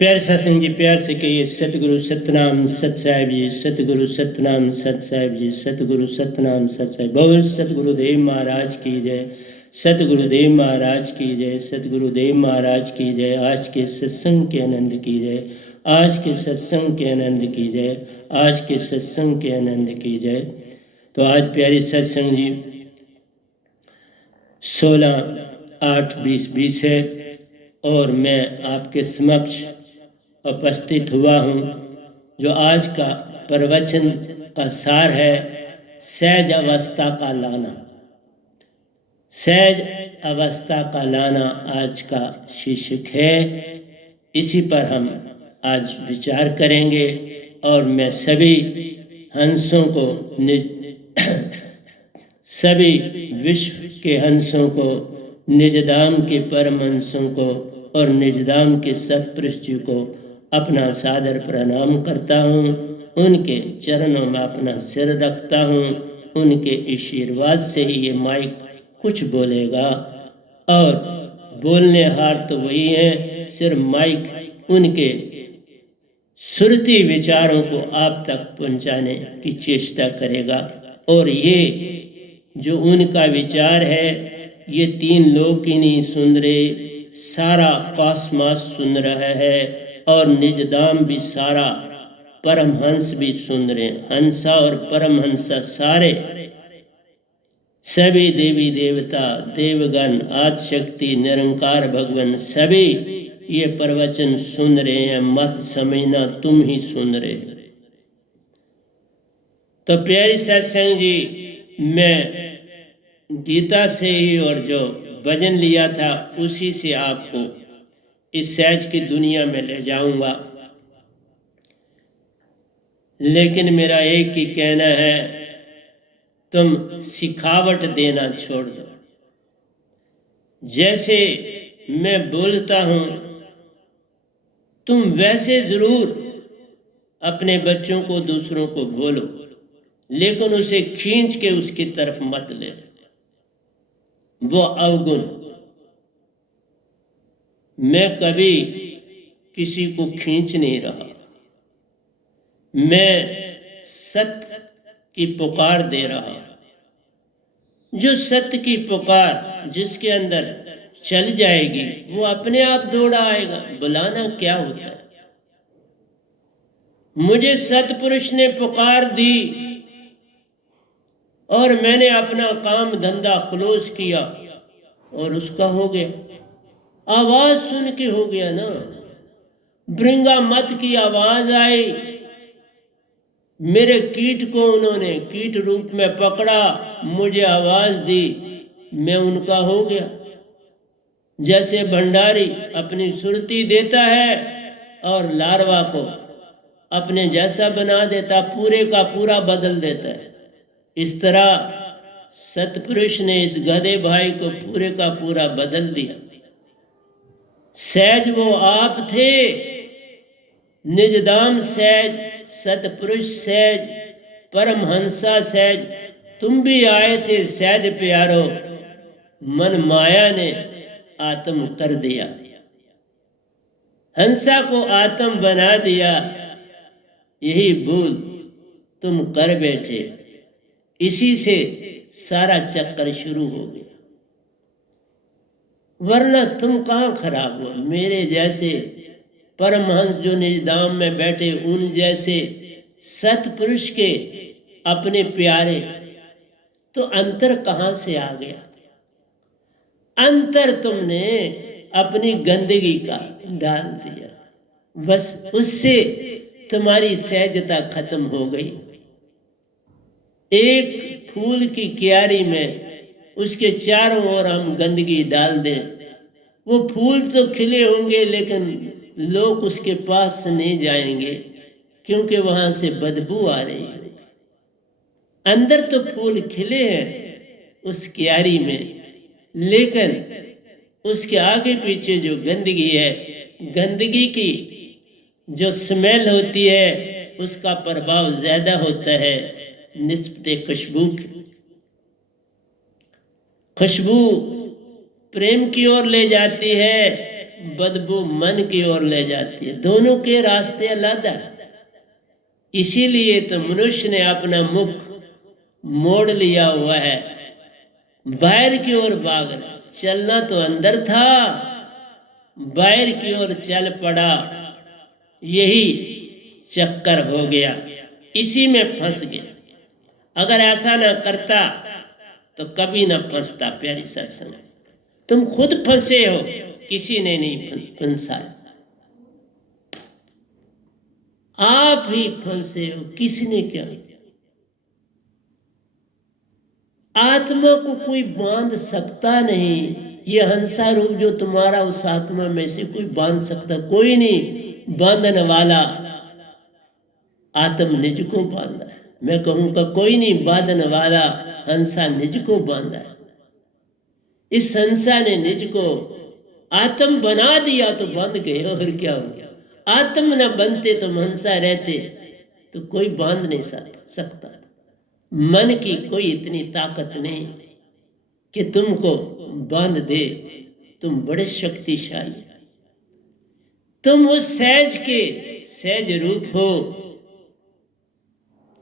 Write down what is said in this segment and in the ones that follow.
प्यारे सत्संग जी, प्यार से कहिए सतगुरु सतनाम सत साहिब जी, सतगुरु सतनाम सत साहिब जी, सतगुरु सतनाम सत साहिब। बोल सतगुरुदेव महाराज की जय, सतगुरुदेव महाराज की जय, सतगुरुदेव महाराज की जय। आज के सत्संग के आनंद की जय, आज के सत्संग के आनंद की जय, आज के सत्संग के आनंद की जय। तो आज प्यारे सत्संग जी 16/8/2020 है और मैं आपके समक्ष उपस्थित हुआ हूँ। जो आज का प्रवचन का सार है, सहज अवस्था का लाना। सहज अवस्था का लाना आज का शीर्षक है। इसी पर हम आज विचार करेंगे और मैं सभी हंसों को सभी विश्व के हंसों को, निजधाम के परम हंसों को और निजधाम के सतपुरुष जी को अपना सादर प्रणाम करता हूँ। उनके चरणों में अपना सिर रखता हूँ। उनके आशीर्वाद से ही ये माइक कुछ बोलेगा और बोलने हार तो वही है, सिर्फ माइक उनके सुरती विचारों को आप तक पहुंचाने की चेष्टा करेगा। और ये जो उनका विचार है, ये 3 लोक ही नहीं सुन रहे, सारा कॉस्मॉस सुन रहा है और निजधाम भी, सारा परमहंस भी सुन रहे हैं। हंसा और परमहंसा सारे सभी देवी देवता, देवगण, आदिशक्ति, निरंकार भगवान सभी ये प्रवचन सुन रहे हैं। मत समझना तुम ही सुन रहे हो। तो प्यारी सत्संग जी, मैं गीता से ही और जो भजन लिया था उसी से आपको इस सहज की दुनिया में ले जाऊंगा। लेकिन मेरा एक ही कहना है, तुम सिखावट देना छोड़ दो। जैसे मैं बोलता हूं तुम वैसे जरूर अपने बच्चों को, दूसरों को बोलो, लेकिन उसे खींच के उसकी तरफ मत ले। वो अवगुण। मैं कभी किसी को खींच नहीं रहा, मैं सत्य की पुकार दे रहा। जो सत्य की पुकार जिसके अंदर चल जाएगी वो अपने आप दौड़ा आएगा। बुलाना क्या होता है? मुझे सतपुरुष ने पुकार दी और मैंने अपना काम धंधा क्लोज किया और उसका हो गया। आवाज सुन के हो गया ना। भृंगा मत की आवाज आई, मेरे कीट को उन्होंने कीट रूप में पकड़ा, मुझे आवाज दी, मैं उनका हो गया। जैसे भंडारी अपनी सुरती देता है और लार्वा को अपने जैसा बना देता, पूरे का पूरा बदल देता है, इस तरह सतपुरुष ने इस गधे भाई को पूरे का पूरा बदल दिया। सहज वो आप थे, निजधाम सहज, सतपुरुष सहज, परमहंसा सहज, तुम भी आए थे सहज प्यारो, मन माया ने आत्म कर दिया। हंसा को आत्म बना दिया, यही भूल तुम कर बैठे। इसी से सारा चक्कर शुरू हो गया, वरना तुम कहाँ खराब हो। मेरे जैसे परमहंस जो निजधाम में बैठे, उन जैसे सतपुरुष के अपने प्यारे, तो अंतर कहाँ से आ गया? अंतर तुमने अपनी गंदगी का डाल दिया, बस उससे तुम्हारी सहजता खत्म हो गई। एक फूल की क्यारी में उसके चारों ओर हम गंदगी डाल दें, वो फूल तो खिले होंगे लेकिन लोग उसके पास नहीं जाएंगे, क्योंकि वहां से बदबू आ रही है। अंदर तो फूल खिले हैं उस क्यारी में, लेकिन उसके आगे पीछे जो गंदगी है, गंदगी की जो स्मेल होती है उसका प्रभाव ज्यादा होता है निस्बते खुशबू की। खुशबू प्रेम की ओर ले जाती है, बदबू मन की ओर ले जाती है। दोनों के रास्ते अलग है। इसीलिए तो मनुष्य ने अपना मुख मोड़ लिया हुआ है, बाहर की ओर भाग रहा है। चलना तो अंदर था, बाहर की ओर चल पड़ा। यही चक्कर हो गया, इसी में फंस गया। अगर ऐसा ना करता तो कभी ना फंसता। प्यारी सत्संग, तुम खुद फंसे हो, किसी ने नहीं फंसाया। आप ही फंसे हो, किसने क्या। आत्मा को कोई बांध सकता नहीं। ये हंसा रूप जो तुम्हारा, उस आत्मा में से कोई बांध सकता कोई नहीं। बांधने वाला आत्म निज को बांधा है। मैं कहूँगा कोई नहीं बांधने वाला, हंसा निज को बांधा है। इस हंसा ने निज को आत्म बना दिया तो बंध गए, और क्या हो गया। आत्म न बनते तो हंसा रहते तो कोई बांध नहीं सकता। मन की कोई इतनी ताकत नहीं कि तुमको बांध दे। तुम बड़े शक्तिशाली, तुम उस सहज के सहज रूप हो।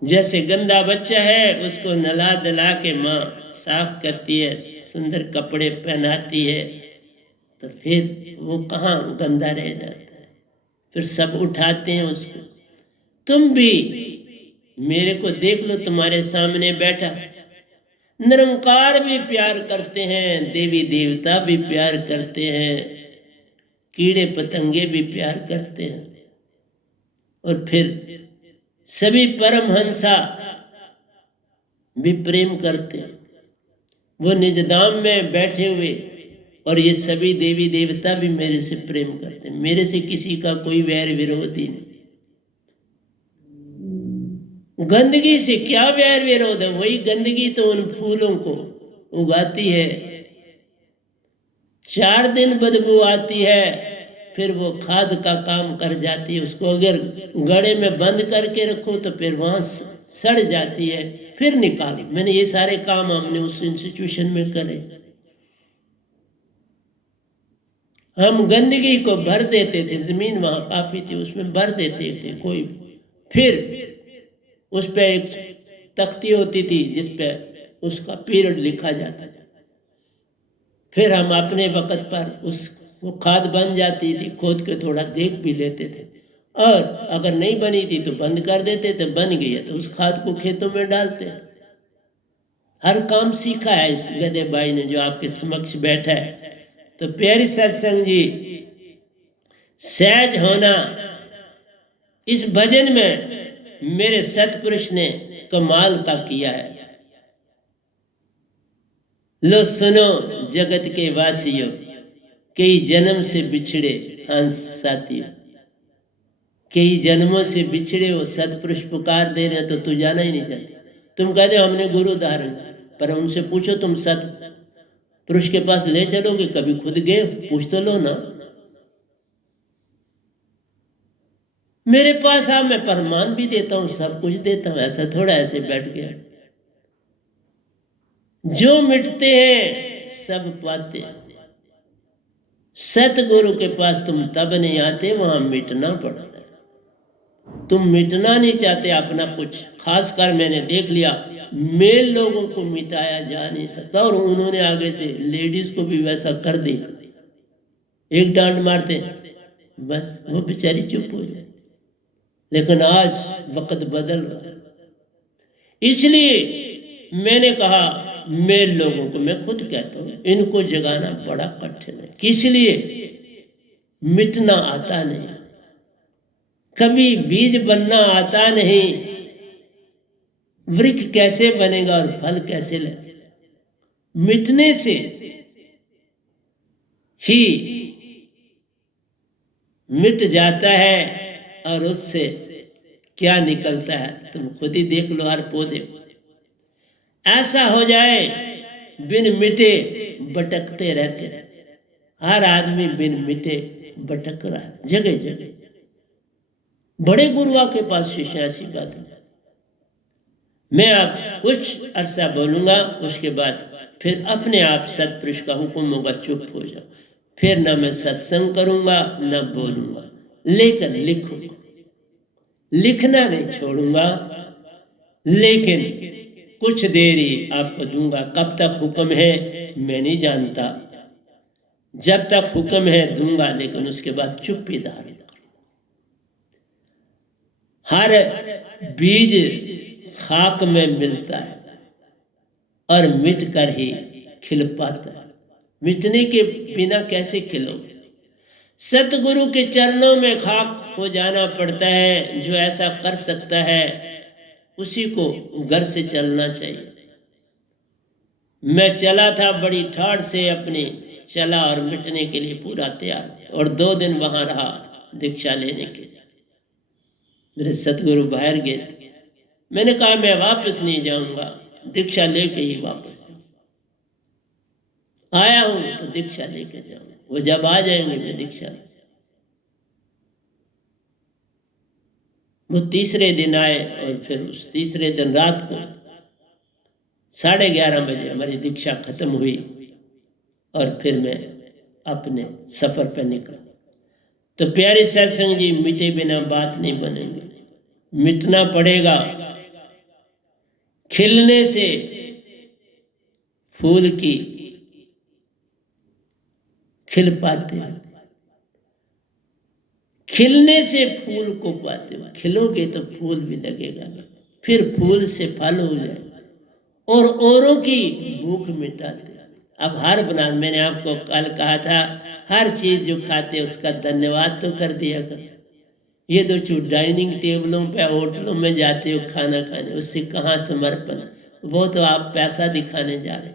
जैसे गंदा बच्चा है, उसको नला दिला के माँ साफ करती है, सुंदर कपड़े पहनाती है, तो फिर वो कहाँ गंदा रह जाता है। फिर सब उठाते हैं उसको। तुम भी मेरे को देख लो, तुम्हारे सामने बैठा। निरंकार भी प्यार करते हैं, देवी देवता भी प्यार करते हैं, कीड़े पतंगे भी प्यार करते हैं, और फिर सभी परमहंसा भी प्रेम करते हैं। वो निजधाम में बैठे हुए, और ये सभी देवी देवता भी मेरे से प्रेम करते हैं। मेरे से किसी का कोई वैर विरोध ही नहीं। गंदगी से क्या वैर विरोध है। वही गंदगी तो उन फूलों को उगाती है। 4 दिन बदबू आती है, फिर वो खाद का काम कर जाती है। उसको अगर गड़े में बंद करके रखो तो फिर वहां सड़ जाती है, फिर निकाली। मैंने ये सारे काम हमने उस इंस्टीट्यूशन में करे। हम गंदगी को भर देते थे, जमीन वहां काफी थी, उसमें भर देते थे कोई। फिर उस पे एक तख्ती होती थी जिस पे उसका पीरियड लिखा जाता था। फिर हम अपने वक़्त पर वो खाद बन जाती थी, खोद के थोड़ा देख भी लेते थे, और अगर नहीं बनी थी तो बंद कर देते थे। बन गई है तो उस खाद को खेतों में डालते। हर काम सीखा है इस गधे भाई ने जो आपके समक्ष बैठा है। तो प्यारी सत्संग जी, सहज होना इस भजन में मेरे सतपुरुष ने कमाल का किया है। लो सुनो जगत के वासियों, कई जन्म से बिछड़े हंस साथियों। कई जन्मों से बिछड़े हो, सतपुरुष पुकार दे रहे तो तू जाना ही नहीं चाहती। तुम कहते हो हमने गुरु धारण, पर उनसे पूछो तुम सतपुरुष के पास ले चलोगे? कभी खुद गए? पूछ तो लो ना। मेरे पास आ, मैं प्रमाण भी देता हूं, सब कुछ देता हूं। ऐसा थोड़ा ऐसे बैठ गया। जो मिटते हैं सब पाते हैं। सतगुरु के पास तुम तब नहीं आते, वहां मिटना पड़ता है। तुम मिटना नहीं चाहते अपना कुछ। खासकर मैंने देख लिया, मेल लोगों को मिटाया जा नहीं सकता, और उन्होंने आगे से लेडीज को भी वैसा कर दी। एक डांट मारते बस वो बेचारी चुप हो जाए। लेकिन आज वक्त बदल रहा है, इसलिए मैंने कहा मेल लोगों को, मैं खुद कहता हूं, इनको जगाना बड़ा कठिन है। किस लिए? मिटना आता नहीं, कभी बीज बनना आता नहीं। वृक्ष कैसे बनेगा और फल कैसे लगेगा? मिटने से ही मिट जाता है, और उससे क्या निकलता है तुम खुद ही देख लो। हर पौधे ऐसा हो जाए, बिन मिटे भटकते रहते हैं। हर आदमी बिन मिटे भटक रहा है जगह जगह। बड़े गुरुआ के पास शिष्य ऐसी बात है। मैं अब कुछ अरसा बोलूंगा, उसके बाद फिर अपने आप सतपुरुष का हुक्म होगा, चुप हो जाओ। फिर ना मैं सत्संग करूंगा ना बोलूंगा, लेकिन लिखूंगा, लिखना नहीं छोड़ूंगा, लेकिन कुछ देर ही आपको दूंगा। कब तक हुक्म है मैं नहीं जानता, जब तक हुक्म है दूंगा, लेकिन उसके बाद चुप्पी धारण करूं। हर बीज खाक में मिलता है और मिट कर ही खिल पाता है। मिटने के बिना कैसे खिलोगे? सतगुरु के चरणों में खाक हो जाना पड़ता है। जो ऐसा कर सकता है उसी को घर से चलना चाहिए। मैं चला था बड़ी ठाठ से, अपनी चला और मिटने के लिए पूरा तैयार, और 2 दिन वहां रहा दीक्षा लेने के लिए। मेरे सतगुरु बाहर गए, मैंने कहा मैं वापस नहीं जाऊंगा, दीक्षा लेके ही वापस आया हूं तो दीक्षा लेके जाऊंगा। वो जब आ जाएंगे मैं दीक्षा। वो तीसरे दिन आए और फिर उस तीसरे दिन रात को 11:30 बजे हमारी दीक्षा खत्म हुई और फिर मैं अपने सफर पर निकला। तो प्यारे सत्संग जी, मिटे बिना बात नहीं बनेंगे, मिटना पड़ेगा। खिलने से फूल की खिल पाते हो, खिलने से फूल को पाते हो। खिलोगे तो फूल भी लगेगा, फिर फूल से फल हो जाए और औरों की भूख मिटाते। अब हर बना, मैंने आपको कल कहा था, हर चीज जो खाते उसका धन्यवाद तो कर दिया करो। ये तो डाइनिंग टेबलों पे होटलों में जाते हो खाना खाने, उससे कहाँ समर्पण? वो तो आप पैसा दिखाने जा रहे।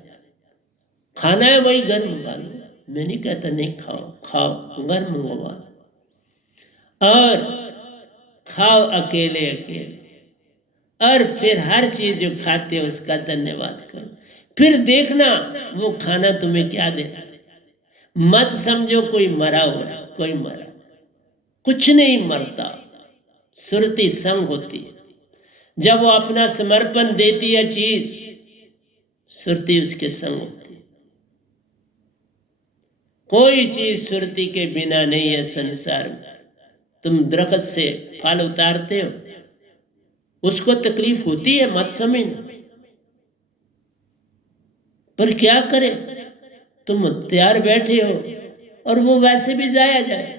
खाना है वही घर मंगा लो, मैं नहीं कहता नहीं खाओ, खाओ, घर मंगवा और खाओ अकेले अकेले, और फिर हर चीज जो खाते हो उसका धन्यवाद करो। फिर देखना वो खाना तुम्हें क्या देता। मत समझो कोई मरा हुआ, कोई मरा कुछ नहीं मरता। सुरती संग होती है, जब वो अपना समर्पण देती है चीज, सुरती उसके संग होती है। कोई चीज सुरती के बिना नहीं है संसार में। तुम दरख्त से फल उतारते हो, उसको तकलीफ होती है, मत समझना, पर क्या करें, तुम तैयार बैठे हो और वो वैसे भी जाया जाए।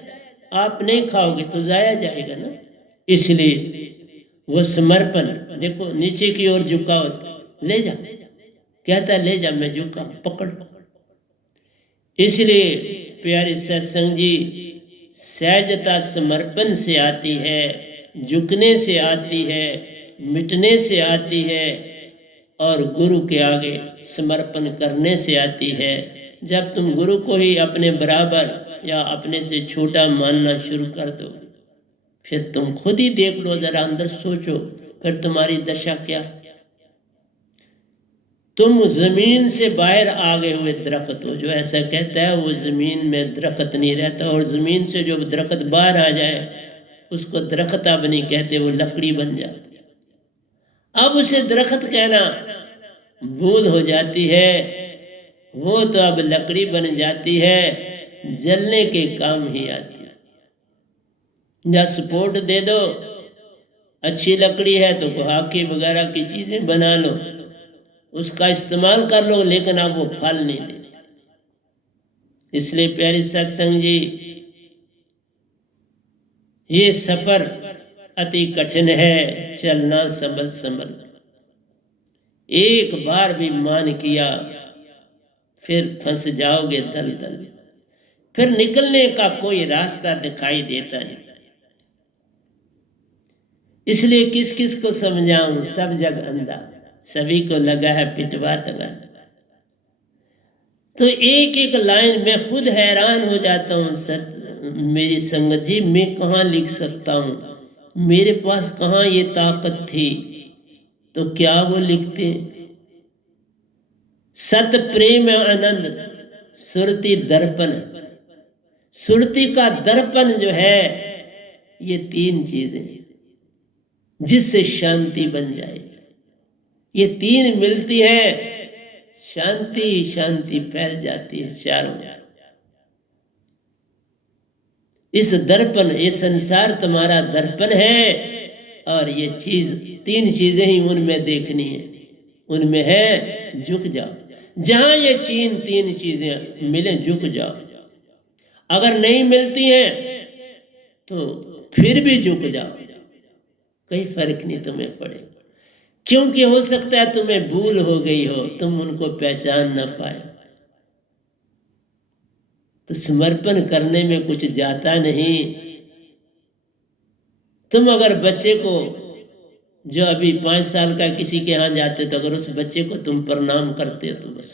आप नहीं खाओगे तो जाया जाएगा ना। इसलिए वो समर्पण देखो, नीचे की ओर झुका होता, ले जा, कहता है ले जा, मैं झुका, पकड़। इसलिए प्यारे सत्संग जी, सहजता समर्पण से आती है, झुकने से आती है, मिटने से आती है, और गुरु के आगे समर्पण करने से आती है। जब तुम गुरु को ही अपने बराबर या अपने से छोटा मानना शुरू कर दो, फिर तुम खुद ही देख लो, जरा अंदर सोचो, फिर तुम्हारी दशा क्या। तुम जमीन से बाहर आ गए हुए दरख्त हो। जो ऐसा कहता है वो जमीन में दरख्त नहीं रहता, और जमीन से जो दरख्त बाहर आ जाए उसको दरख्त अब नहीं कहते, वो लकड़ी बन जाती। अब उसे दरख्त कहना भूल हो जाती है, वो तो अब लकड़ी बन जाती है, जलने के काम ही आती है। या सपोर्ट दे दो, अच्छी लकड़ी है तो हाकी वगैरह की चीजें बना लो, उसका इस्तेमाल कर लो, लेकिन अब वो फल नहीं देती। इसलिए प्यारे सत्संग जी, ये सफर अति कठिन है, चलना संभल संभल। एक बार भी मान किया फिर फंस जाओगे दलदल, फिर निकलने का कोई रास्ता दिखाई देता नहीं। इसलिए किस किस को समझाऊं, सब जग अंधा, सभी को लगा है पिटवा तगा। तो एक एक लाइन में खुद हैरान हो जाता हूँ। मेरी संगत जी, मैं कहाँ लिख सकता हूँ, मेरे पास कहाँ ये ताकत थी, तो क्या वो लिखते। सत प्रेम आनंद सुरति दर्पण। सुरति का दर्पण जो है, ये 3 चीजें जिससे शांति बन जाएगी। ये 3 मिलती है, शांति शांति फैल जाती है चारों। इस दर्पण, ये संसार तुम्हारा दर्पण है, और ये चीज, तीन चीजें ही उनमें देखनी है। उनमें है झुक जाओ। जहां ये तीन चीजें मिले झुक जाओ। अगर नहीं मिलती हैं तो फिर भी झुक जाओ, कोई फर्क नहीं तुम्हें पड़ेगा। क्योंकि हो सकता है तुम्हें भूल हो गई हो, तुम उनको पहचान ना पाए। तो समर्पण करने में कुछ जाता नहीं। तुम अगर बच्चे को, जो अभी 5 साल का किसी के यहाँ जाते, तो अगर उस बच्चे को तुम प्रणाम करते हो तो बस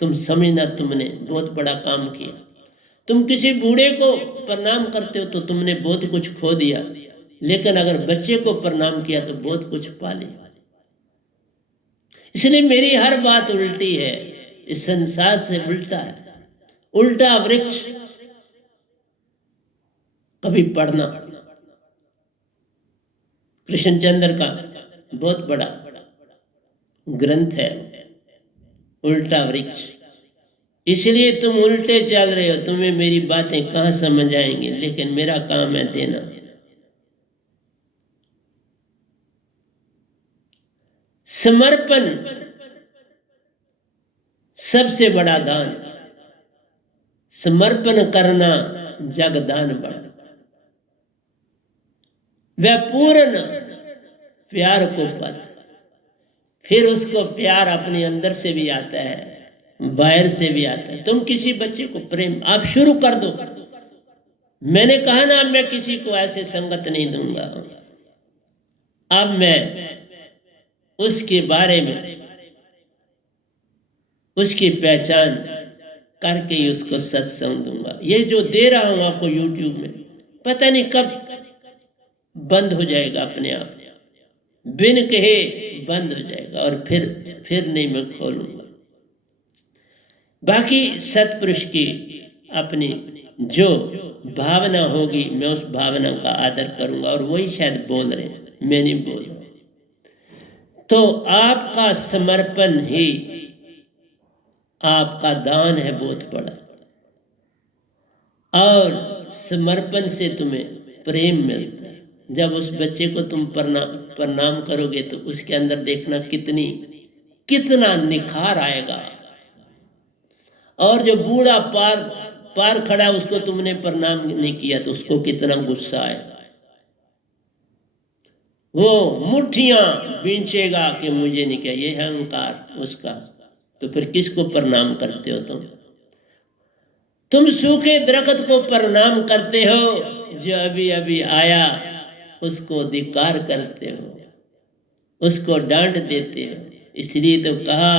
तुम समझना तुमने बहुत बड़ा काम किया। तुम किसी बूढ़े को प्रणाम करते हो तो तुमने बहुत कुछ खो दिया, लेकिन अगर बच्चे को प्रणाम किया तो बहुत कुछ पा लिया। इसलिए मेरी हर बात उल्टी है, इस संसार से उल्टा है। उल्टा वृक्ष कभी पढ़ना, कृष्णचंद्र का बहुत बड़ा ग्रंथ है उल्टा वृक्ष। इसलिए तुम उल्टे चल रहे हो, तुम्हें मेरी बातें कहां समझ आएंगी, लेकिन मेरा काम है देना। समर्पण सबसे बड़ा दान। समर्पण करना जगदान बड़ा। वह पूर्ण प्यार को पाता, फिर उसको प्यार अपने अंदर से भी आता है, बाहर से भी आता है। तुम किसी बच्चे को प्रेम आप शुरू कर दो। मैंने कहा ना, मैं किसी को ऐसे संगत नहीं दूंगा। अब मैं उसके बारे में, उसकी पहचान करके ही उसको सत्संग दूंगा। ये जो दे रहा हूं आपको यूट्यूब में, पता नहीं कब बंद हो जाएगा अपने आप, बिन कहे बंद हो जाएगा, और फिर नहीं मैं खोलूंगा। बाकी सतपुरुष की अपनी जो भावना होगी, मैं उस भावना का आदर करूंगा, और वही शायद बोल रहे हैं, मैं नहीं बोल रहा। तो आपका समर्पण ही आपका दान है बहुत बड़ा, और समर्पण से तुम्हें प्रेम मिलता है। जब उस बच्चे को तुम प्रणाम करोगे तो उसके अंदर देखना कितना निखार आएगा। और जो बूढ़ा पार खड़ा, उसको तुमने प्रणाम नहीं किया तो उसको कितना गुस्सा आएगा। वो मुट्ठियां बींचेगा कि मुझे नहीं किया, ये है अहंकार उसका। तो फिर किसको प्रणाम करते हो तुम सूखे दरख्त को प्रणाम करते हो, जो अभी अभी आया उसको धिक्कार करते हो, उसको डांट देते हो। इसलिए तो कहा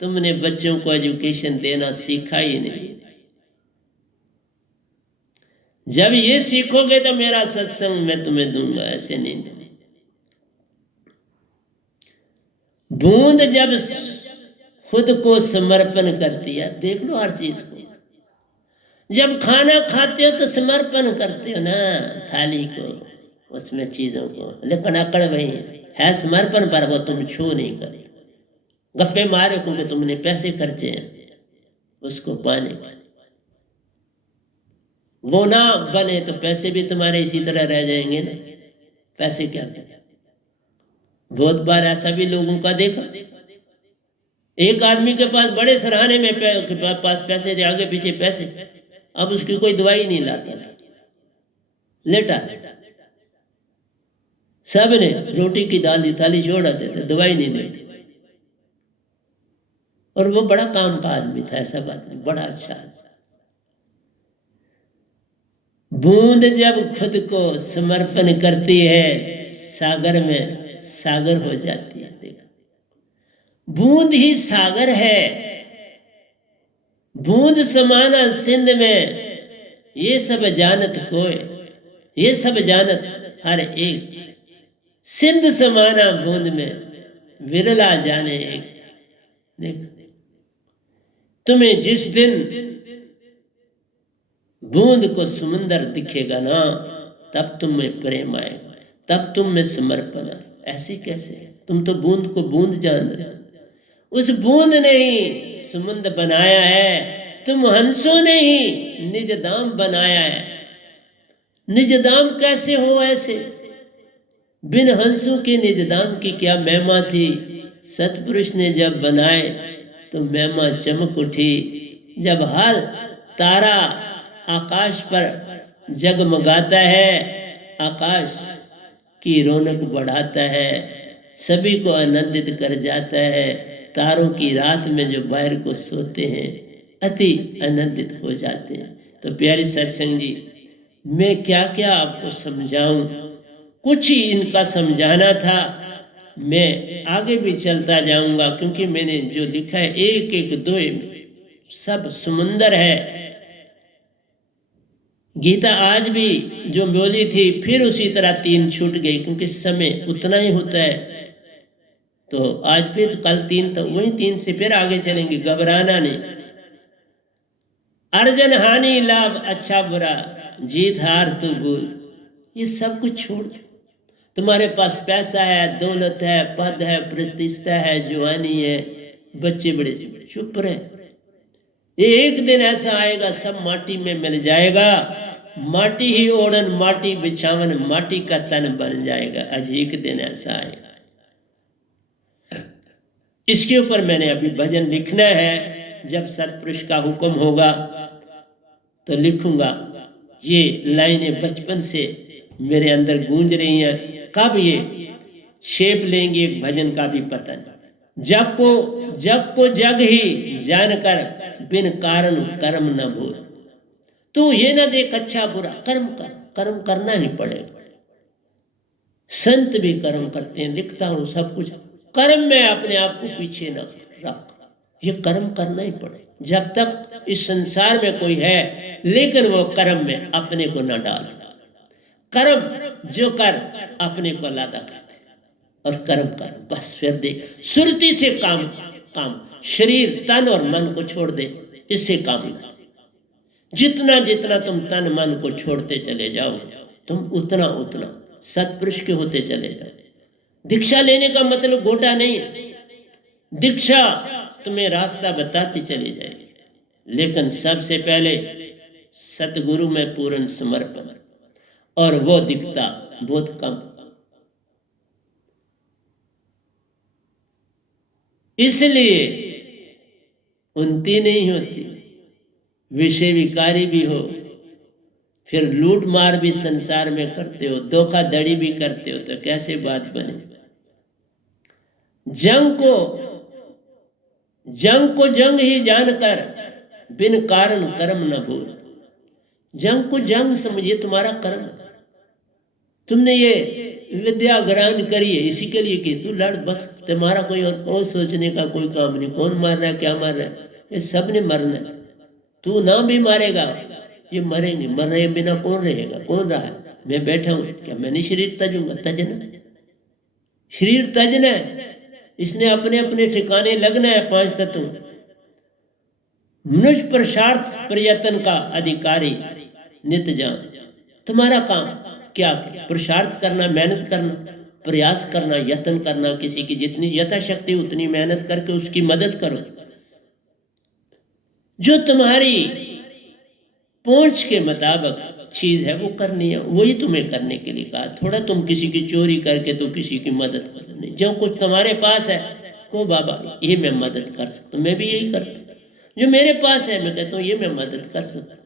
तुमने बच्चों को एजुकेशन देना सीखा ही नहीं। जब ये सीखोगे तो मेरा सत्संग मैं तुम्हें दूंगा, ऐसे नहीं दूंगा। बूंद जब खुद को समर्पण करती है, देख लो हर चीज को। जब खाना खाते हो तो समर्पण करते हो ना थाली को, उसमें चीजों को, लेकिन अकड़ वही है समर्पण पर, वो तुम छू नहीं करते। गप्पे मारे क्योंकि तुमने पैसे खर्चे हैं उसको पाने के। वो ना बने तो पैसे भी तुम्हारे इसी तरह रह जाएंगे ना। पैसे क्या करें। बहुत बार ऐसा भी लोगों का देखा, एक आदमी के पास बड़े सराहने में पास पैसे थे, आगे पीछे पैसे, अब उसकी कोई दवाई नहीं लाता था, लेटा। सब ने रोटी की दाल की थाली छोड़ आते थे, दवाई नहीं देते। और वो बड़ा काम का आदमी था, ऐसा बात नहीं, बड़ा अच्छा आदमी। बूंद जब खुद को समर्पण करती है सागर में, सागर हो जाती है। देखो, बूंद ही सागर है। बूंद समाना सिंध में, ये सब जानत कोय, ये सब जानत हर एक। सिंध समाना बूंद में, विरला जाने एक। देखो, तुम्हें जिस दिन बूंद को समुंदर दिखेगा ना, तब तुम में प्रेम आएगा, तब तुम में समर्पण आएगा। ऐसे कैसे? तुम तो बूंद को बूंद जान रहे हो। उस बूंद ने ही समुद्र बनाया है, तुम हंसों ने ही निज दाम बनाया है। निजदाम कैसे हो ऐसे, बिन हंसों के निजदाम की क्या महिमा थी। सतपुरुष ने जब बनाए तो महिमा चमक उठी। जब हर तारा आकाश पर जगमगाता है, आकाश की रौनक बढ़ाता है, सभी को आनंदित कर जाता है। तारों की रात में जो बाहर को सोते हैं अति आनंदित हो जाते हैं। तो प्यारे सत्संग जी, मैं क्या क्या आपको समझाऊं, कुछ ही इनका समझाना था। मैं आगे भी चलता जाऊंगा क्योंकि मैंने जो लिखा है एक एक दो सब समुंदर है। गीता आज भी जो बोली थी फिर उसी तरह 3 छूट गई क्योंकि समय उतना ही होता है। तो आज फिर कल 3, तो वही 3 से फिर आगे चलेंगे, घबराना नहीं। अर्जन हानि लाभ अच्छा बुरा जीत हार तू भूल, ये सब कुछ छोड़ दो। तुम्हारे पास पैसा है, दौलत है, पद है, प्रतिष्ठा है, जवानी है, बच्चे बड़े चुप रहे। ये एक दिन ऐसा आएगा सब माटी में मिल जाएगा। माटी ही ओढ़न माटी बिछावन, माटी का तन बन जाएगा। आज एक दिन ऐसा आएगा। इसके ऊपर मैंने अभी भजन लिखना है। जब सतपुरुष का हुक्म होगा तो लिखूंगा। ये लाइनें बचपन से मेरे अंदर गूंज रही हैं, कब ये शेप लेंगे एक भजन का भी पता नहीं। जग को जग ही जानकर बिन कारण कर्म न भूल। तू ये ना देख अच्छा बुरा, कर्म कर, कर्म करना ही पड़ेगा। संत भी कर्म करते हैं, लिखता हूं सब कुछ। कर्म में अपने आप को पीछे न रख, ये कर्म करना ही पड़े। जब तक इस संसार में कोई है, लेकिन वो कर्म में अपने को न डाल। कर्म जो कर अपने को लादा कर और कर्म कर, बस फिर दे सुरती से काम शरीर तन और मन को छोड़ दे, इससे काम कर। जितना जितना तुम तन मन को छोड़ते चले जाओ, तुम उतना उतना सत्पुरुष के होते चले जाओ। दीक्षा लेने का मतलब गोटा नहीं है। दीक्षा तुम्हें रास्ता बताती चली जाएगी, लेकिन सबसे पहले सतगुरु में पूर्ण समर्पण, और वो दिखता बहुत कम। इसलिए उन्नति नहीं होती। विषय विकारी भी हो, फिर लूट मार भी संसार में करते हो, धोखाधड़ी भी करते हो, तो कैसे बात बने। जंग को जंग ही जानकर बिन कारण कर्म न भूल। जंग को जंग समझिए तुम्हारा कर्म। तुमने ये विद्या ग्रहण करी है इसी के लिए कि तू लड़, बस तुम्हारा कोई और सोचने का कोई काम नहीं। कौन मार रहा है, क्या मार रहा है, ये सब ने मरना है। तू ना भी मारेगा, ये मरेंगे। मरने बिना कौन रहेगा, कौन रहा है। मैं बैठा हूं, क्या मैंने शरीर तजूंगा? तजना, शरीर तजना है, इसने अपने अपने ठिकाने लगना है। 5 तत्व मनुष्य पुरुषार्थ प्रयत्न का अधिकारी नित जान। तुम्हारा काम क्या? पुरुषार्थ करना, मेहनत करना, प्रयास करना, यत्न करना। किसी की जितनी यथाशक्ति उतनी मेहनत करके उसकी मदद करो। जो तुम्हारी पहुंच के मुताबिक चीज है वो करनी है, वही तुम्हें करने के लिए कहा। थोड़ा तुम किसी की चोरी करके तो किसी की मदद कर नहीं। जो कुछ तुम्हारे पास है को बाबा ये मैं मदद कर सकता हूँ, मैं भी यही करता हूँ। जो मेरे पास है मैं कहता हूँ ये मैं मदद कर सकता हूँ।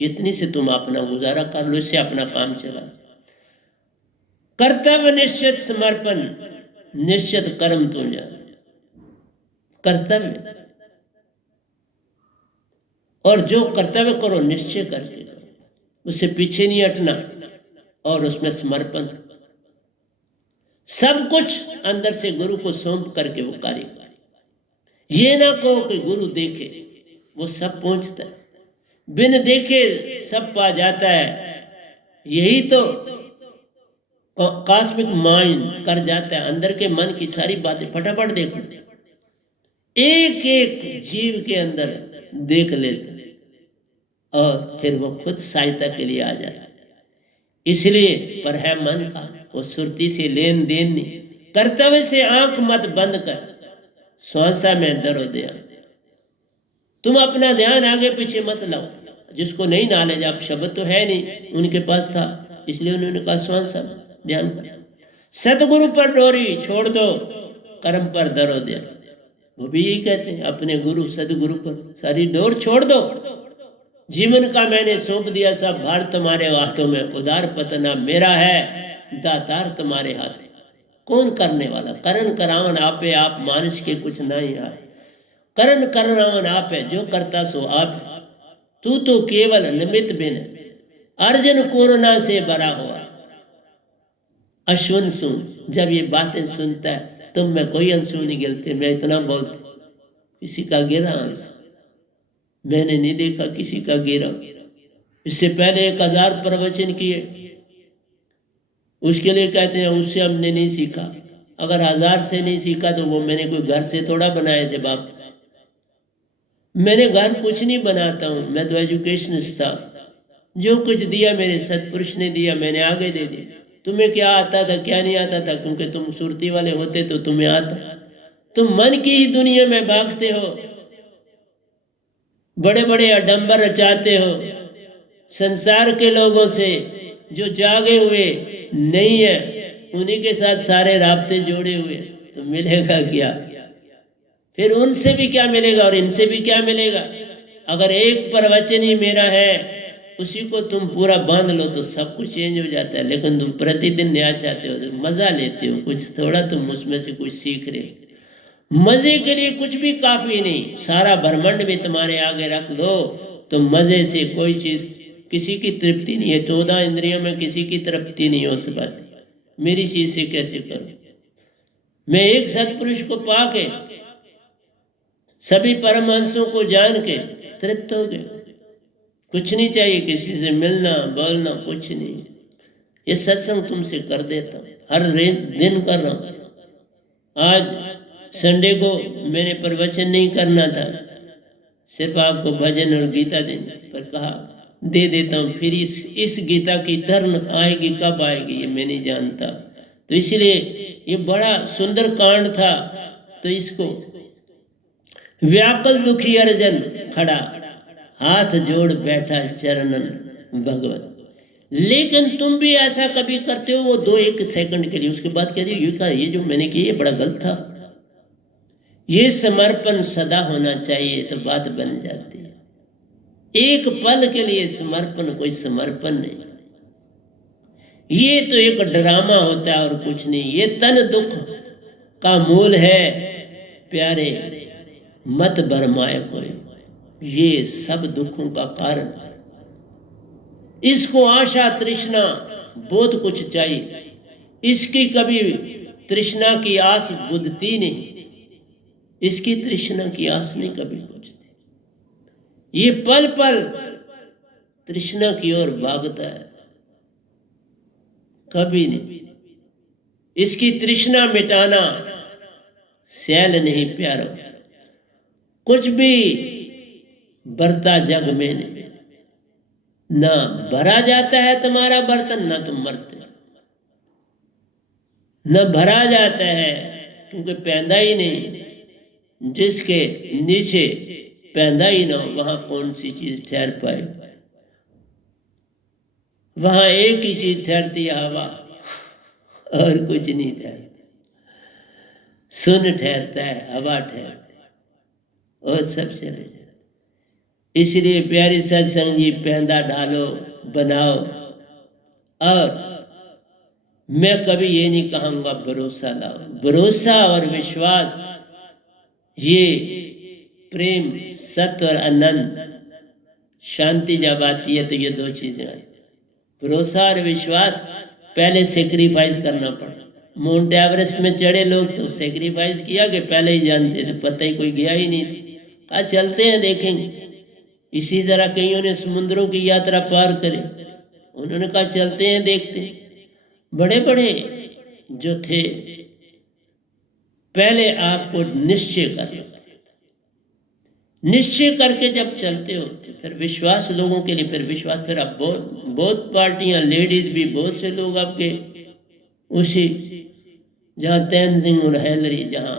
इतनी से तुम अपना गुजारा कर लो, इससे अपना काम चला। कर्तव्य निश्चित समर्पण, निश्चित कर्म तुम जा। कर्तव्य, और जो कर्तव्य करो निश्चय करके करो, उससे पीछे नहीं हटना, और उसमें समर्पण। सब कुछ अंदर से गुरु को सौंप करके वो कार्य। ये ना कहो कि गुरु देखे, वो सब पहुंचता है। बिन देखे सब पा जाता है। यही तो कॉस्मिक माइंड कर जाता है। अंदर के मन की सारी बातें फटाफट देख लेते, एक एक जीव के अंदर देख लेते, और फिर वो खुद सहायता के लिए आ जाता है। इसलिए पर है मन का वो सुरती से लेन देन नहीं। कर्तव्य से आंख मत बंद कर, श्वासा में दरो दया। तुम अपना ध्यान आगे पीछे मत लाओ। जिसको नहीं नॉलेज, आप शब्द तो है नहीं, उनके पास था, इसलिए उन्होंने कहा स्वान साहब ध्यान कर, सतगुरु पर डोरी छोड़ दो, कर्म पर दरो दे। वो भी यही कहते हैं, अपने गुरु सदगुरु पर सारी डोर छोड़ दो, जीवन का मैंने सौंप दिया सब भार तुम्हारे हाथों में, उदार पतना मेरा है, दातार तुम्हारे हाथ। कौन करने वाला, करण करावन आपे आप, मानुष के कुछ नहीं आए, करण करनावन आप है, जो करता सो आप है, तू तो केवल निमित्त बिन, अर्जुन कोरोना से बरा हुआ। अश्विन सुन, जब ये बातें सुनता है तुम में कोई अंशु नहीं गिलते, मैं इतना बोलते, किसी का गिरा अंश मैंने नहीं देखा, किसी का गिरा। इससे पहले 1000 प्रवचन किए, उसके लिए कहते हैं उससे हमने नहीं सीखा। अगर 1000 से नहीं सीखा तो वो मैंने कोई घर से थोड़ा बनाए थे बाप, मैंने घर कुछ नहीं बनाता हूँ, मैं तो एजुकेशनिस्ट था, जो कुछ दिया मेरे सतपुरुष ने दिया, मैंने आगे दे दिया। तुम्हें क्या आता था क्या नहीं आता था, क्योंकि तुम सुरती वाले होते तो तुम्हें आता, तुम मन की ही दुनिया में भागते हो, बड़े बड़े आडंबर रचाते हो, संसार के लोगों से जो जागे हुए नहीं है उन्हीं के साथ सारे राब्ते जोड़े हुए, तो मिलेगा क्या, फिर उनसे भी क्या मिलेगा और इनसे भी क्या मिलेगा। अगर एक प्रवचन ही मेरा है उसी को तुम पूरा बांध लो तो सब कुछ चेंज हो जाता है, लेकिन तुम प्रतिदिन नया चाहते हो, तो मजा लेते हो, कुछ थोड़ा तुम उसमें से कुछ सीख रहे हो। मजे के लिए कुछ भी काफी नहीं, सारा ब्रह्मांड भी तुम्हारे आगे रख दो तो मजे से कोई चीज, किसी की तृप्ति नहीं है, 14 इंद्रियों में किसी की तृप्ति नहीं हो सकती, मेरी चीज से कैसे करूं। मैं एक सत्पुरुष को पाके सभी परमहंसों को जान के तृप्त हो गए, कुछ नहीं चाहिए, किसी से मिलना बोलना कुछ नहीं। ये सत्संग तुमसे कर देता हूँ, हर दिन कर रहा हूँ। आज संडे को मैंने प्रवचन नहीं करना था, सिर्फ आपको भजन और गीता देने पर कहा दे देता हूँ, फिर इस गीता की टर्न आएगी कब आएगी ये मैं नहीं जानता, तो इसलिए ये बड़ा सुंदर कांड था, तो इसको व्याकुल दुखी अर्जन खड़ा, हाथ जोड़ बैठा चरणन भगवान। लेकिन तुम भी ऐसा कभी करते हो, वो 2-1 सेकंड के लिए, उसके बाद कह रही ये जो मैंने किया ये बड़ा गलत था। ये समर्पण सदा होना चाहिए तो बात बन जाती है, एक पल के लिए समर्पण कोई समर्पण नहीं, ये तो एक ड्रामा होता है और कुछ नहीं। ये तन दुख का मूल है प्यारे, मत बरमाए कोई, ये सब दुखों का कारण। इसको आशा तृष्णा बहुत कुछ चाहिए, इसकी कभी तृष्णा की आस बुझती नहीं, इसकी तृष्णा की आस नहीं कभी बुझती, ये पल पल तृष्णा की ओर भागता है, कभी नहीं। इसकी तृष्णा मिटाना सैल नहीं प्यारो, कुछ भी बरता जग में नहीं, ना भरा जाता है तुम्हारा बर्तन ना तुम मरते, न भरा जाता है क्योंकि पैदा ही नहीं, जिसके नीचे पैदा ही ना हो वहां कौन सी चीज ठहर पाए। वहां एक ही चीज ठहरती है, हवा, और कुछ नहीं ठहरता, सुन ठहरता है, हवा ठहरती है, और सब चले जाते। इसलिए प्यारी सत्संग जी पैदा डालो बनाओ, और मैं कभी ये नहीं कहूँगा भरोसा लाओ, भरोसा और विश्वास ये प्रेम सत्य और आनंद शांति जब आती है तो ये 2 चीजें आती, भरोसा और विश्वास। पहले सेक्रीफाइस करना पड़ा, माउंट एवरेस्ट में चढ़े लोग तो सेक्रीफाइस किया कि पहले ही जानते थे, पता ही कोई गया ही नहीं था, कहा चलते हैं देखेंगे। इसी तरह कईयों ने समुद्रों की यात्रा पार करी, उन्होंने कहा चलते हैं देखते हैं। बड़े बड़े जो थे पहले आपको निश्चय करना, निश्चय करके जब चलते हो तो फिर विश्वास लोगों के लिए, फिर विश्वास, फिर अब बहुत पार्टियां, लेडीज भी बहुत से लोग आपके उसी जहाँ तेनजिंग और हैलरी जहाँ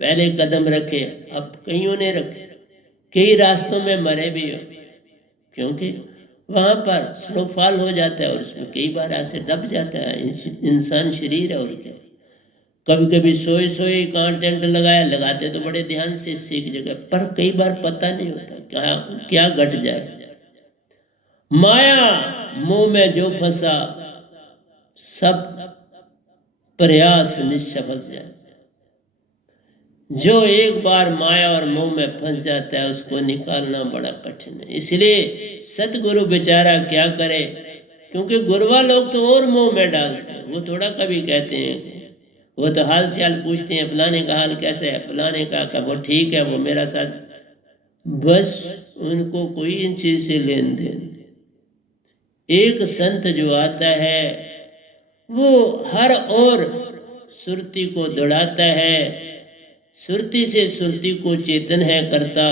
पहले कदम रखे अब कईयों ने रखे, कई रास्तों में मरे भी हो, क्योंकि वहाँ पर स्नोफॉल हो जाता है और उसमें कई बार ऐसे दब जाता है। इंसान शरीर है और क्या। कभी कभी सोए सोए कहाँ टेंट लगाया, लगाते तो बड़े ध्यान से सीख जगह, पर कई बार पता नहीं होता क्या क्या घट जाए। माया मुंह में जो फंसा सब प्रयास निष्फल जाए। जो एक बार माया और मोह में फंस जाता है उसको निकालना बड़ा कठिन है। इसलिए सतगुरु बेचारा क्या करे, क्योंकि गुरवा लोग तो और मोह में डालते हैं। वो थोड़ा कभी कहते हैं, वो तो हाल चाल पूछते हैं, फलाने का हाल कैसे है, फलाने का वो ठीक है, वो मेरा साथ, बस उनको कोई इन चीज से लेन देन। एक संत जो आता है वो हर ओर सुरती को दौड़ाता है, सुरती से सुरती को चेतन है करता,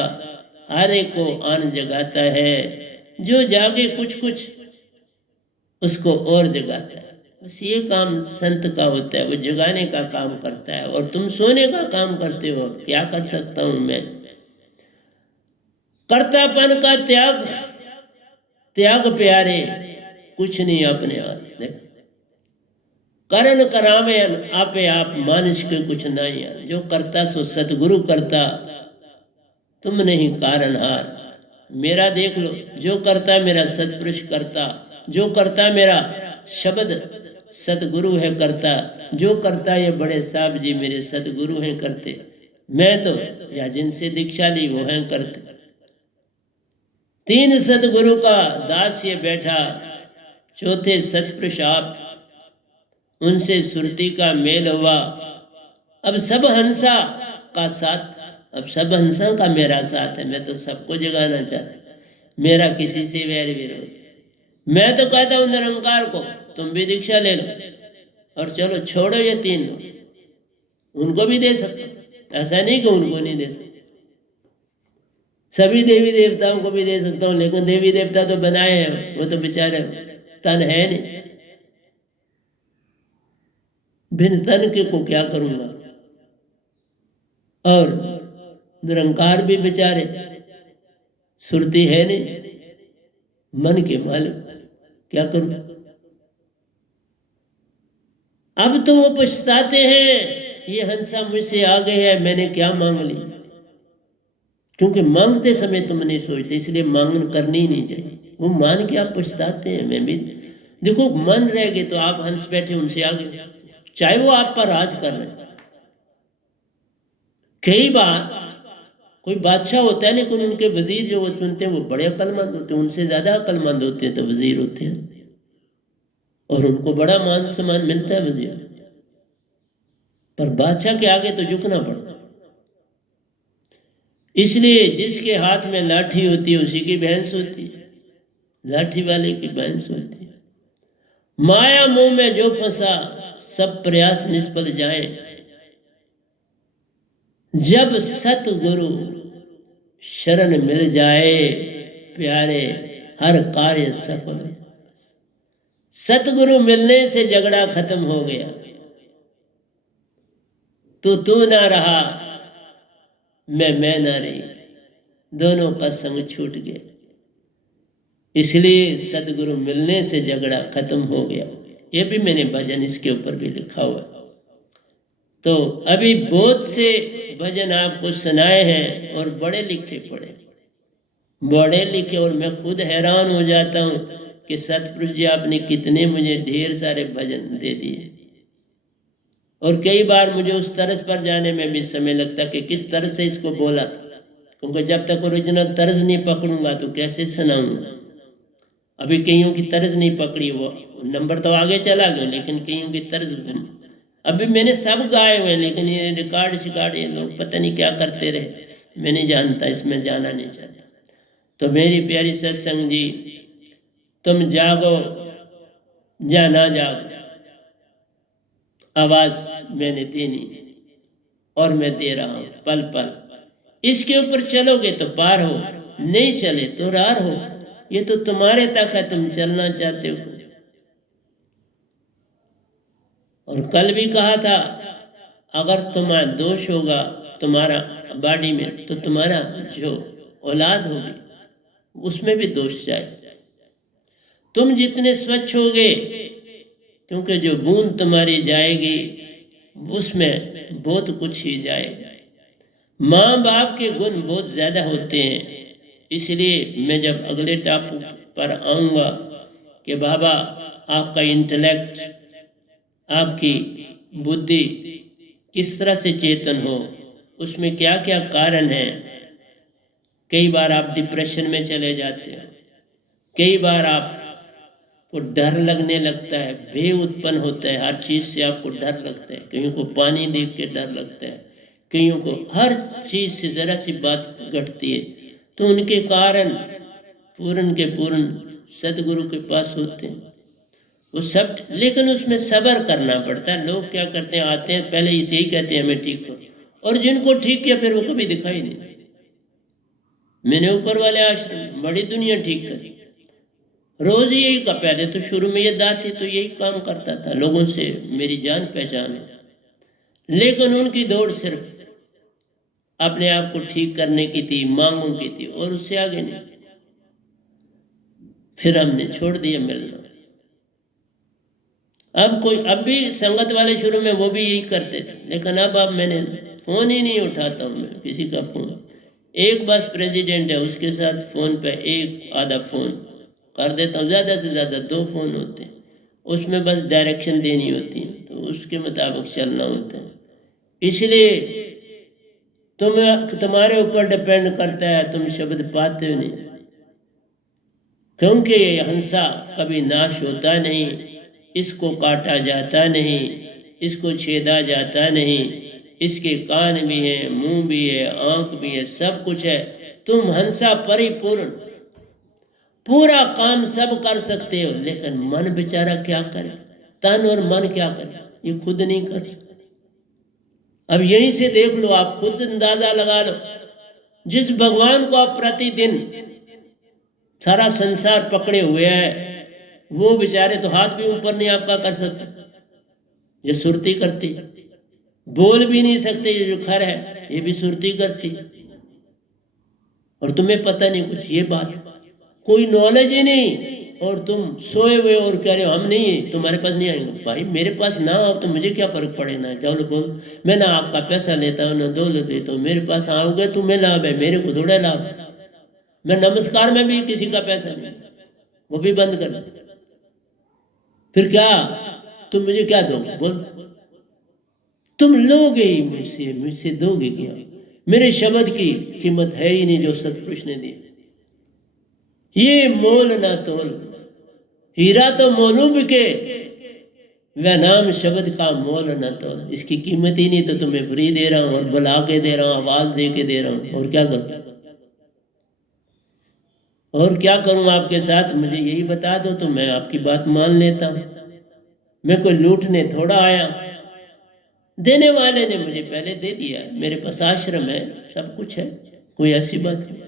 हर एक को आन जगाता है। जो जागे कुछ कुछ उसको और जगाता है। बस ये काम संत का होता है, वो जगाने का काम करता है और तुम सोने का काम करते हो। क्या कर सकता हूं मैं। कर्तापन का त्याग, त्याग प्यारे कुछ नहीं अपने हाथ। देखो करण करावे आपे आप मानुष के कुछ नहीं है। जो करता सो सतगुरु करता, तुम नहीं कारणहार। मेरा देख लो, जो करता मेरा सतपुरुष करता, जो करता मेरा शब्द सतगुरु है करता, जो करता ये बड़े साहब जी मेरे सतगुरु हैं करते। मैं तो या जिनसे दीक्षा ली वो हैं करते। तीन सतगुरु का दास ये बैठा, चौथे सतपुरुष आप, उनसे सुरती का मेल हुआ। अब सब हंसा का साथ, अब सब हंसा का मेरा साथ है। मैं तो सबको जगाना चाहता, मेरा किसी से वैर विरोध। मैं तो कहता हूं निरंकार को तुम भी दीक्षा ले लो और चलो छोड़ो ये तीन। उनको भी दे सकता, ऐसा नहीं कि उनको नहीं दे सकता। सभी देवी देवताओं को भी दे सकता हूँ, लेकिन देवी देवता तो बनाए हैं, वो तो बेचारे तन है नहीं। बिन तन के को क्या करूंगा। और निरंकार भी बेचारे सुरती है नहीं, मन के मालिक, क्या करूं। अब तो वो पछताते हैं, ये हंसा मुझसे आ गए है, मैंने क्या मांग ली। क्योंकि मांगते समय तुम नहीं सोचते, इसलिए मांगन करनी ही नहीं चाहिए। वो मान के आप पछताते हैं। मैं भी देखो, मन रह गए तो आप हंस बैठे उनसे आगे, चाहे वो आप पर राज कर रहे। कई बार कोई बादशाह होता है, लेकिन उनके वजीर जो वो चुनते हैं वो बड़े अक्लमंद होते हैं, उनसे ज्यादा अक्लमंद होते हैं तो वजीर होते हैं, और उनको बड़ा मान सम्मान मिलता है वजीर। पर बादशाह के आगे तो झुकना पड़ता। इसलिए जिसके हाथ में लाठी होती है उसी की भैंस होती है, लाठी वाले की भैंस होती है। माया मुंह में जो फंसा सब प्रयास निष्फल जाए। जब सतगुरु शरण मिल जाए प्यारे, हर कार्य सफल। सतगुरु मिलने से झगड़ा खत्म हो गया। तू ना रहा, मैं ना रही, दोनों का संग छूट गया। इसलिए सतगुरु मिलने से झगड़ा खत्म हो गया। ये भी मैंने भजन इसके ऊपर भी लिखा हुआ। तो अभी बहुत से भजन आपको सुनाए हैं और बड़े लिखे पड़े, बड़े लिखे, और मैं खुद हैरान हो जाता हूँ कि सतपुरुष जी आपने कितने मुझे ढेर सारे भजन दे दिए। और कई बार मुझे उस तर्ज पर जाने में भी समय लगता कि किस तरह से इसको बोला था, क्योंकि जब तक ओरिजिनल तर्ज नहीं पकड़ूंगा तो कैसे सुनाऊंगा। अभी कईयों की तर्ज नहीं पकड़ी, वो नंबर तो आगे चला गया, लेकिन कईयों की तर्ज अभी मैंने सब गाए हुए, लेकिन ये रिकॉर्ड शिकार्ड ये लोग पता नहीं क्या करते रहे, मैं नहीं जानता, इसमें जाना नहीं चाहता। तो मेरी प्यारी सत्संग जी, तुम जागो या ना जागो, आवाज मैंने देनी और मैं दे रहा हूं पल पल। इसके ऊपर चलोगे तो पार हो, नहीं चले तो रार हो। ये तो तुम्हारे तक है, तुम चलना चाहते हो। और कल भी कहा था, अगर तुम्हारा दोष होगा तुम्हारा बॉडी में, तो तुम्हारा जो औलाद होगी उसमें भी दोष जाए। तुम जितने स्वच्छ होगे, क्योंकि जो बूंद तुम्हारी जाएगी उसमें बहुत कुछ ही जाएगा। माँ बाप के गुण बहुत ज़्यादा होते हैं, इसलिए मैं जब अगले टॉपिक पर आऊँगा कि बाबा आपका इंटेलेक्ट, आपकी बुद्धि किस तरह से चेतन हो, उसमें क्या क्या कारण है। कई बार आप डिप्रेशन में चले जाते हो, कई बार आपको डर लगने लगता है, भय उत्पन्न होता है, हर चीज़ से आपको डर लगता है। कईयों को पानी देख के डर लगता है, कईयों को हर चीज़ से ज़रा सी बात घटती है। तो उनके कारण पूर्ण के पूर्ण सदगुरु के पास होते हैं वो सब, लेकिन उसमें सब्र करना पड़ता है। लोग क्या करते हैं, आते हैं पहले इसे ही कहते हैं हमें ठीक करो, और जिनको ठीक किया फिर वो कभी दिखाई नहीं। मैंने ऊपर वाले आश्रम बड़ी दुनिया ठीक करी, रोज यही का, पहले तो शुरू में ये दाती तो यही काम करता था, लोगों से मेरी जान पहचान, लेकिन उनकी दौड़ सिर्फ अपने आप को ठीक करने की थी, मांगों की थी, और उससे आगे नहीं। फिर हमने छोड़ दिया मिलना। अब भी संगत वाले शुरू में वो भी यही करते थे, लेकिन अब मैंने फोन ही नहीं उठाता हूँ मैं किसी का फोन। एक बस प्रेसिडेंट है, उसके साथ फोन पे एक आधा फोन कर देता हूँ, ज़्यादा से ज़्यादा 2 फोन होते हैं, उसमें बस डायरेक्शन देनी होती है, तो उसके मुताबिक चलना होता है। इसलिए तुम्हारे ऊपर डिपेंड करता है, तुम शब्द पाते हो नहीं, क्योंकि ये हंसा कभी नाश होता नहीं, इसको काटा जाता नहीं, इसको छेदा जाता नहीं, इसके कान भी हैं, मुंह भी है, आंख भी है, सब कुछ है। तुम हंसा परिपूर्ण, पूरा काम सब कर सकते हो, लेकिन मन बेचारा क्या करे, तन और मन क्या करे, ये खुद नहीं कर सकते। अब यहीं से देख लो, आप खुद अंदाजा लगा लो, जिस भगवान को आप प्रतिदिन सारा संसार पकड़े हुए है, वो बेचारे तो हाथ भी ऊपर नहीं आपका कर सकते, ये सुरती करती, बोल भी नहीं सकते, ये जो खर है ये भी सुरती करती, और तुम्हें पता नहीं कुछ, ये बात कोई नॉलेज ही नहीं, और तुम सोए हुए और कह रहे हो हम नहीं, तुम्हारे पास नहीं आएंगे। भाई मेरे पास ना आओ तो मुझे क्या फर्क पड़े, ना जाओ बोल, मैं ना आपका पैसा लेता हूँ ना दौलत लेता हूँ, मेरे पास आओगे तुम्हें लाभ है, मेरे को थोड़ा लाभ। मैं नमस्कार में भी किसी का पैसा नहीं, वो भी बंद कर, फिर क्या तुम मुझे क्या दोगे, बोल तुम लोगे ही मुझसे दोगे क्या? मेरे शब्द की कीमत है ही नहीं जो सतपुरुष ने दी, ये मोल ना तोल, हीरा तो मोलूम बिके, वह नाम शब्द का मोल न तोल, इसकी कीमत ही नहीं, तो तुम्हें फ्री दे रहा हूं, और बुला के दे रहा हूं, आवाज दे के दे रहा हूं, और क्या करूं, और क्या करूं आपके साथ, मुझे यही बता दो तो मैं आपकी बात मान लेता हूं। मैं कोई लूटने थोड़ा आया, देने वाले ने मुझे पहले दे दिया, मेरे पास आश्रम है, सब कुछ है, कोई ऐसी बात नहीं,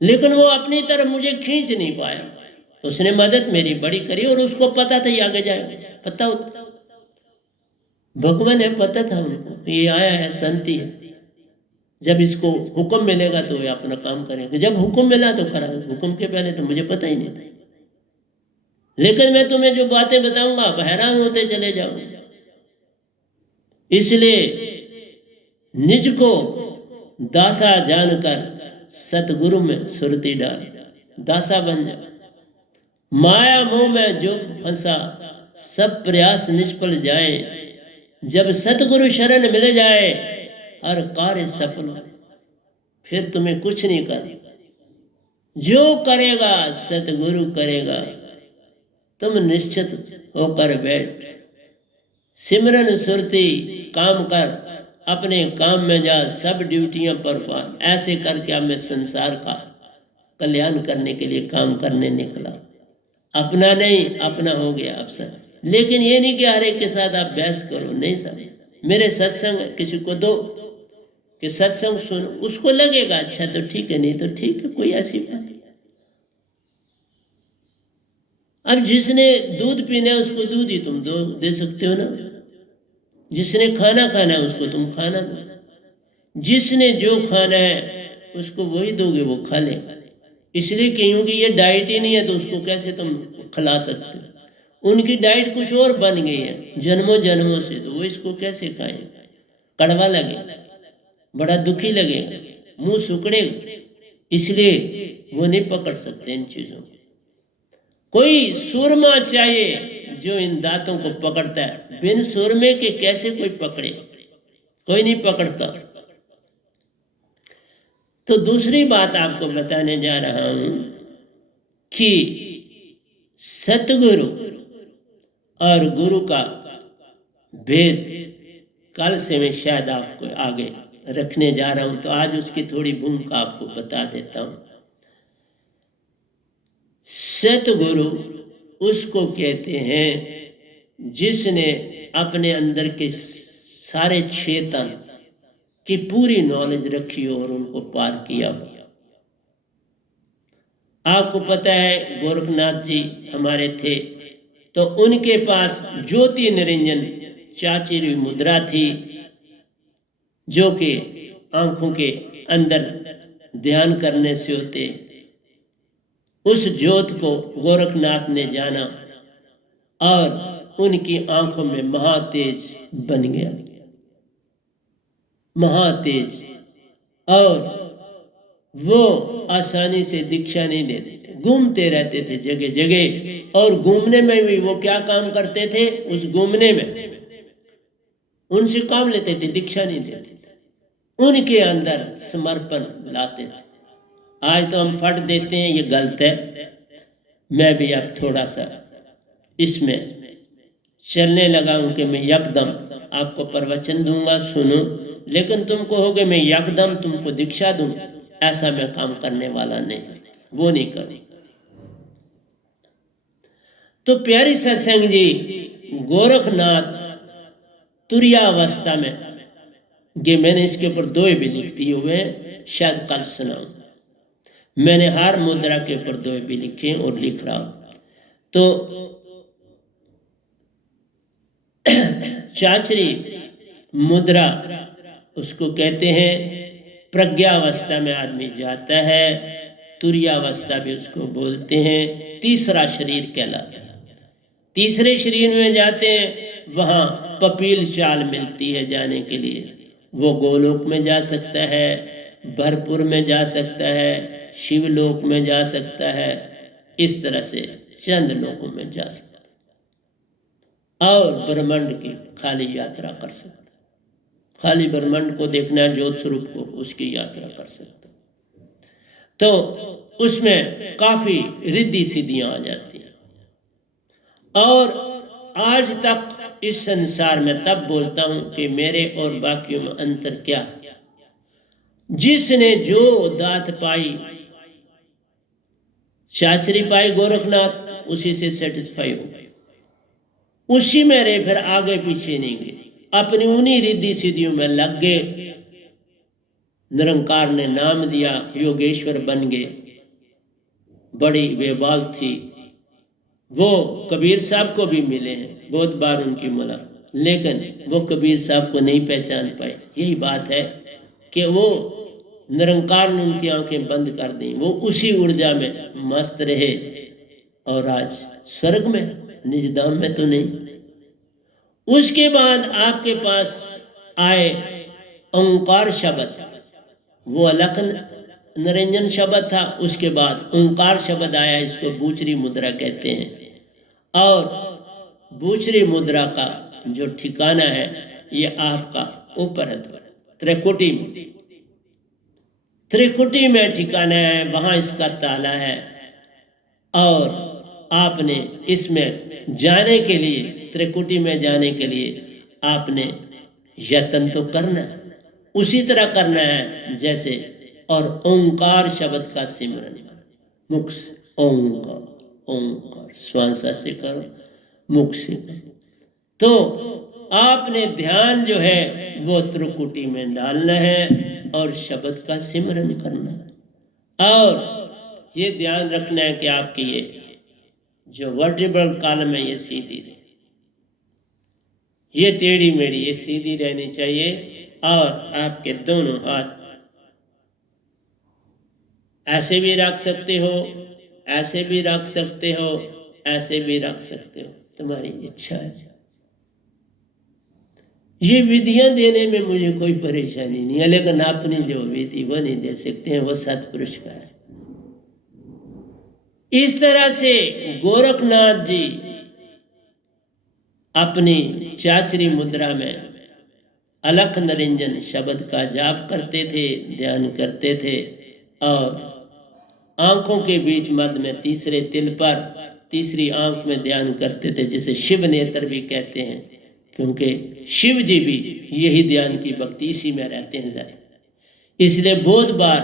लेकिन वो अपनी तरफ मुझे खींच नहीं पाया, तो उसने मदद मेरी बड़ी करी, और उसको पता था ये आगे जाएगा, पता होता भगवान है, पता था उनको ये आया है, संति है, जब इसको हुक्म मिलेगा तो ये अपना काम करेगा, जब हुक्म मिला तो करा, हुक्म के पहले तो मुझे पता ही नहीं था। लेकिन मैं तुम्हें जो बातें बताऊंगा आप हैरान होते चले जाओगे, इसलिए निज को दासा जानकर सतगुरु में सुरती डाल, दासा बन जा, माया मोह में जो फंसा सब प्रयास निष्फल जाए, जब सतगुरु शरण मिल जाए हर कार्य सफल हो, फिर तुम्हें कुछ नहीं कर, जो करेगा सतगुरु करेगा, तुम निश्चित होकर बैठ, सिमरन सुरती काम कर, अपने काम में जा, सब ड्यूटियां परफॉर्म, ऐसे करके अब मैं संसार का कल्याण करने के लिए काम करने निकला, अपना नहीं, अपना हो गया अवसर, लेकिन ये नहीं कि हर एक के साथ आप बहस करो, नहीं साहब, मेरे सत्संग किसी को दो कि सत्संग सुनो, उसको लगेगा अच्छा तो ठीक है, नहीं तो ठीक है, कोई ऐसी बात नहीं। अब जिसने दूध पीना है उसको दूध ही तुम दे सकते हो ना, जिसने खाना खाना है उसको तुम खाना दो, जिसने जो खाना है उसको वही दोगे, वो खा ले, इसलिए क्योंकि ये डाइट ही नहीं है, तो उसको कैसे तुम खिला सकते हो? उनकी डाइट कुछ और बन गई है जन्मों जन्मों से, तो वो इसको कैसे खाएं? कड़वा लगे, बड़ा दुखी लगेगा, मुंह सुकड़ेगा, इसलिए वो नहीं पकड़ सकते इन चीजों को। कोई सुरमा चाहिए जो इन दांतों को पकड़ता है, बिन सुरमे के कैसे कोई पकड़े? कोई नहीं पकड़ता। तो दूसरी बात आपको बताने जा रहा हूं कि सतगुरु और गुरु का भेद कल से मैं शायद आपको आगे रखने जा रहा हूं, तो आज उसकी थोड़ी भूमिका आपको बता देता हूं। सतगुरु उसको कहते हैं जिसने अपने अंदर के सारे चेतन की पूरी नॉलेज रखी और उनको पार किया। आपको पता है गोरखनाथ जी हमारे थे, तो उनके पास ज्योति निरंजन चाचिरी मुद्रा थी, जो कि आंखों के अंदर ध्यान करने से होते। उस ज्योत को गोरखनाथ ने जाना और उनकी आंखों में महातेज बन गया, महातेज। और वो आसानी से दीक्षा नहीं देते थे, घूमते रहते थे जगह जगह। और घूमने में भी वो क्या काम करते थे? उस घूमने में उनसे काम लेते थे, दीक्षा नहीं देते थे, उनके अंदर समर्पण लाते थे। आज तो हम फट देते हैं, ये गलत है। मैं भी अब थोड़ा सा इसमें चलने लगा हूं कि मैं यकदम आपको प्रवचन दूंगा, सुनो, लेकिन तुम कहोगे मैं यकदम तुमको दीक्षा दूं, ऐसा मैं काम करने वाला नहीं, वो नहीं करूं। तो प्यारी सत्संग जी, गोरखनाथ तुरियावस्था में, ये मैंने इसके ऊपर 2 भी लिख दिए हुए, शायद कल सुनाऊं। मैंने हर मुद्रा के ऊपर 2 भी लिखे और लिख रहा हूं। तो चाचरी मुद्रा उसको कहते हैं। प्रज्ञावस्था में आदमी जाता है, तुरियावस्था भी उसको बोलते हैं, तीसरा शरीर कहलाता है। तीसरे शरीर में जाते हैं, वहां पपील चाल मिलती है जाने के लिए। वो गोलोक में जा सकता है, भरपुर में जा सकता है, शिवलोक में जा सकता है, इस तरह से चंद लोकों में जा सकता है, और ब्रह्मांड की खाली यात्रा कर सकता है। खाली ब्रह्मांड को देखना है, ज्योत स्वरूप को, उसकी यात्रा कर सकता है। तो उसमें काफी रिद्धि सिद्धियां आ जाती हैं। और आज तक इस संसार में तब बोलता हूं कि मेरे और बाकियों में अंतर क्या है। जिसने जो दात पाई, चाचरी पाई गोरखनाथ, उसी से सेटिस्फाई हो गए, उसी में रहे, फिर आगे पीछे नहीं गए, अपनी उन्हीं रिद्धि सिद्धियों में लग गए। निरंकार ने नाम दिया, योगेश्वर बन गए, बड़ी बेबाल थी। वो कबीर साहब को भी मिले हैं, बहुत बार उनकी मुलाकात, लेकिन वो कबीर साहब को नहीं पहचान पाए। यही बात है कि वो निरंकार ने उनकी आंखें बंद कर दी, वो उसी ऊर्जा में मस्त रहे, और आज स्वर्ग में, निजधाम में तो नहीं। उसके बाद आपके पास आए ओंकार शब्द, वो अलख निरंजन शब्द था। उसके बाद ओंकार शब्द आया, इसको बूचरी मुद्रा कहते हैं। और बूचरी मुद्रा का जो ठिकाना है, ये आपका ऊपर है, त्रिकुटी में, त्रिकुटी में ठिकाना है, वहां इसका ताला है। और आपने इसमें जाने के लिए, त्रिकुटी में जाने के लिए आपने यत्न तो करना है, उसी तरह करना है जैसे, और ओंकार शब्द का सिमरन मुख से, ओंकार, ओंकार श्वासा से करो, मुख से। तो आपने ध्यान जो है वो त्रिकुटी में डालना है और शब्द का सिमरन करना है। और ये ध्यान रखना है कि आपकी ये जो वर्टिब्रल कॉलम है, ये सीधी रहे, ये टेढ़ी मेढ़ी, ये सीधी रहनी चाहिए। और आपके दोनों हाथ ऐसे भी रख सकते हो, ऐसे भी रख सकते हो, ऐसे भी रख सकते हो, तुम्हारी इच्छा है। ये विधियां देने में मुझे कोई परेशानी नहीं है, लेकिन अपनी जो विधि वो नहीं दे सकते हैं, वो सतपुरुष का है। इस तरह से गोरखनाथ जी अपनी चाचरी मुद्रा में अलख निरंजन शब्द का जाप करते थे, ध्यान करते थे, और आंखों के बीच मध्य में तीसरे तिल पर तीसरी आंख में ध्यान करते थे, जिसे शिव नेत्र भी कहते हैं, क्योंकि शिव जी भी यही ध्यान की भक्ति इसी में रहते हैं ज़्यादा। इसलिए बहुत बार